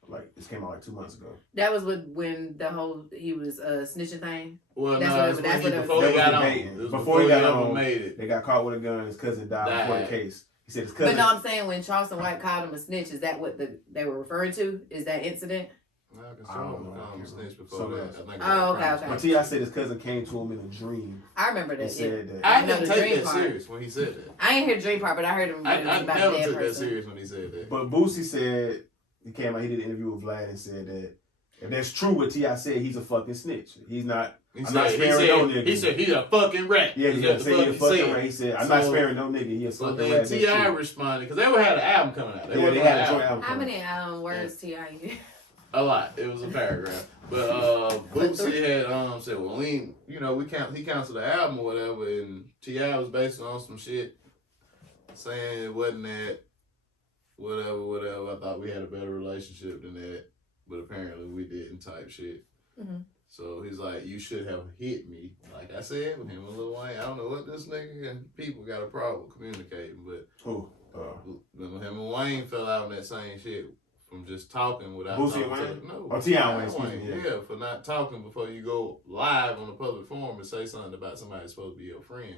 Like, this came out like 2 months ago. That was when the whole he was snitching thing. Well, That's no, what it's it- when that's he, what it- before That he was got on. debating. It was Before he got ever on, made it. They got caught with a gun. His cousin died before the case. He said his cousin. But no, I'm saying when Charleston White called him a snitch, is that what they were referring to? Is that incident? I don't know. I can't Snitch before So that. much. I think Oh, it was okay. But T.I. said his cousin came to him in a dream I remember and that. said that. I know didn't the take dream that part. serious when he said that. I ain't hear the dream part, but I heard him. I It was about never a dead took that person. serious when he said that. But Boosie said he came out. He did an interview with Vlad and said that If that's true what T.I. said, he's a fucking snitch. He's not. I'm said, not sparing no nigga. He said he's a fucking rat. Yeah, he said he a fucking rat. He said, I'm not sparing no nigga. He a So fucking then rat. T.I. responded, because they had an album coming out. They had a joint album. How many words T.I. used? A lot. It was a paragraph. But Boosie had said, well, he canceled the album or whatever, and T.I. was based on some shit saying it wasn't that, whatever. I thought we had a better relationship than that, but apparently we didn't type shit. Mm-hmm. So he's like, you should have hit me. Like I said, with him and Lil Wayne, I don't know what this nigga and people got a problem communicating, but who? him and Wayne fell out on that same shit from just talking without Boosie talking. and Wayne? No, Oh, T.I. Wayne, excuse me, yeah, for not talking before you go live on a public forum and say something about somebody that's supposed to be your friend.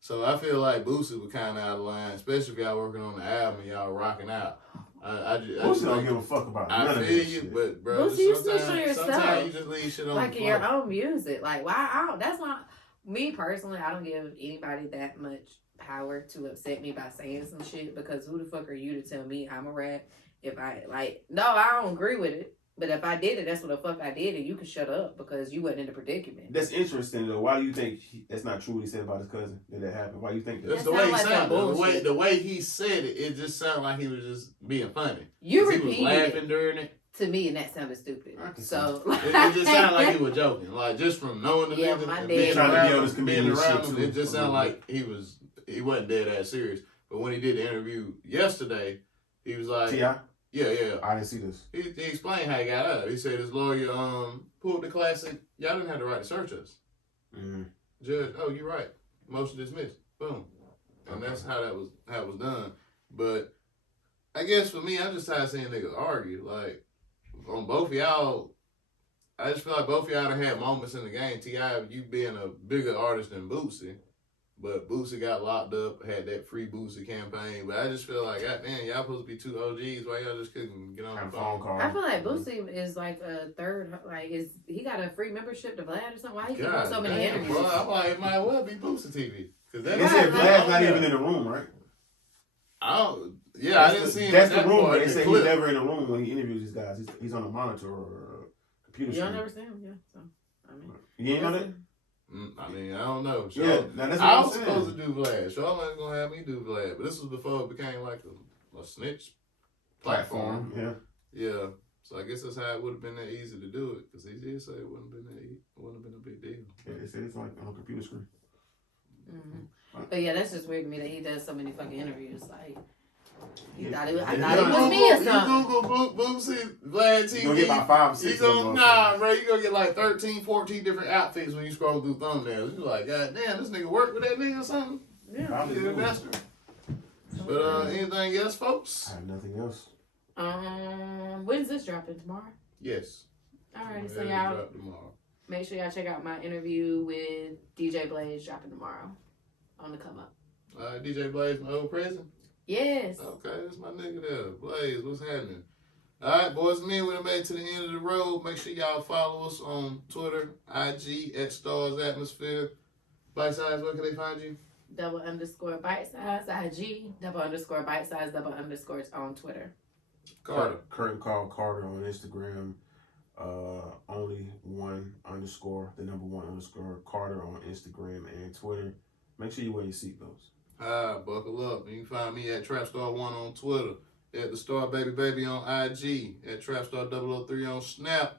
So I feel like Boosie was kind of out of line, especially if y'all working on the album and y'all rocking out. Boosie don't give a fuck about none of I this feel you, shit. but bro, Boosie, you switch on yourself. sometimes you just leave shit on like the in floor. your own music. Like, why? That's not me personally. I don't give anybody that much power to upset me by saying some shit, because who the fuck are you to tell me I'm a rat? If I I don't agree with it. But if I did it, that's what the fuck I did, and you can shut up because you wasn't in the predicament. That's interesting though. Why do you think that's not true what he said about his cousin? That happened? Why do you think that? That's That the way he sound like sounded. some bullshit. The way he said it, it just sounded like he was just being funny. You 'Cause repeated he was laughing it during it. to me, and that sounded stupid. So It just sounded like he was joking. Like just from knowing the Yeah, nigga my and dad- being Trying to be on around, this being comedian around shit, him, too. it just sounded like he wasn't dead ass serious. But when he did the interview yesterday, he was like, T.I.? yeah. I didn't see this. He explained how he got out. He said his lawyer pulled the classic. Y'all didn't have the right to search us. Mm-hmm. Judge, oh, you're right. Motion dismissed. Boom. And that's how it was done. But I guess for me, I just tired of seeing niggas argue. Like on both of y'all, I just feel like both of y'all done had moments in the game. T.I., you being a bigger artist than Boosie. But Boosie got locked up, had that free Boosie campaign. But I just feel like, goddamn, y'all supposed to be two OGs. Why y'all just couldn't get on the phone call? I feel like Boosie is like a third. Like, he got a free membership to Vlad or something? Why he keep on so many interviews? Bro, I'm like, it might well be Boosie TV. Cause that They said Vlad's not even in the room, right? I didn't see him. That's in that the rumor. part They in the say clip. he's never in the room when he interviews these guys. He's on a monitor or a computer Y'all screen. never see him, yeah. So, I mean, You ain't know that? I mean, I don't know. Yeah, now that's what I I'm was saying. supposed to do Vlad. Charlamagne's gonna have me do Vlad, but this was before it became like a snitch platform. Yeah. Yeah. So I guess that's how it would have been that easy to do it, because he did say it wouldn't have been a big deal. Yeah, they said it's like on a computer screen. mm-hmm. But yeah, that's just weird to me that he does so many fucking interviews. Like, I thought You it was me or something. You Google Boosie, Vlad TV. You're gonna get about 5 or 6 You gonna, bro, you gonna get like 13, 14 different outfits when you scroll through thumbnails. You're like, God damn, this nigga work with that nigga or something? Yeah. Probably He's an do. investor. But anything else, folks? I have nothing else. When's this dropping? Tomorrow? Yes. Alright, so Yeah, y'all drop tomorrow. make sure y'all check out my interview with DJ Blaze dropping tomorrow on the come up. DJ Blaze, my old president. Yes. Okay, that's my nigga there. Blaze, what's happening? Alright, boys and men, we done made it to the end of the road. Make sure y'all follow us on Twitter, IG, at Stars Atmosphere. Bite Size, where can they find you? _bite size IG, _bite size, _ on Twitter. Carter. Curtain Call Carter on Instagram. Only one _ the number one _ Carter on Instagram and Twitter. Make sure you wear your seatbelts. Buckle up. You can find me at Trapstar1 on Twitter, at the Star Baby on IG, at Trapstar003 on Snap.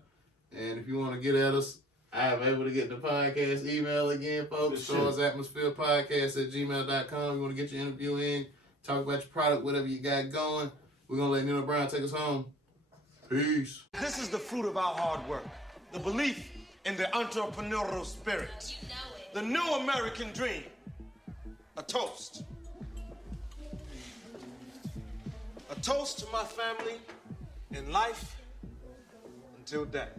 And if you want to get at us, I am able to get the podcast email again, folks. Stars Atmosphere Podcast at gmail.com. You want to get your interview in, talk about your product, whatever you got going. We're going to let Nino Brown take us home. Peace. This is the fruit of our hard work, the belief in the entrepreneurial spirit, the new American dream. A toast. A toast to my family in life until death.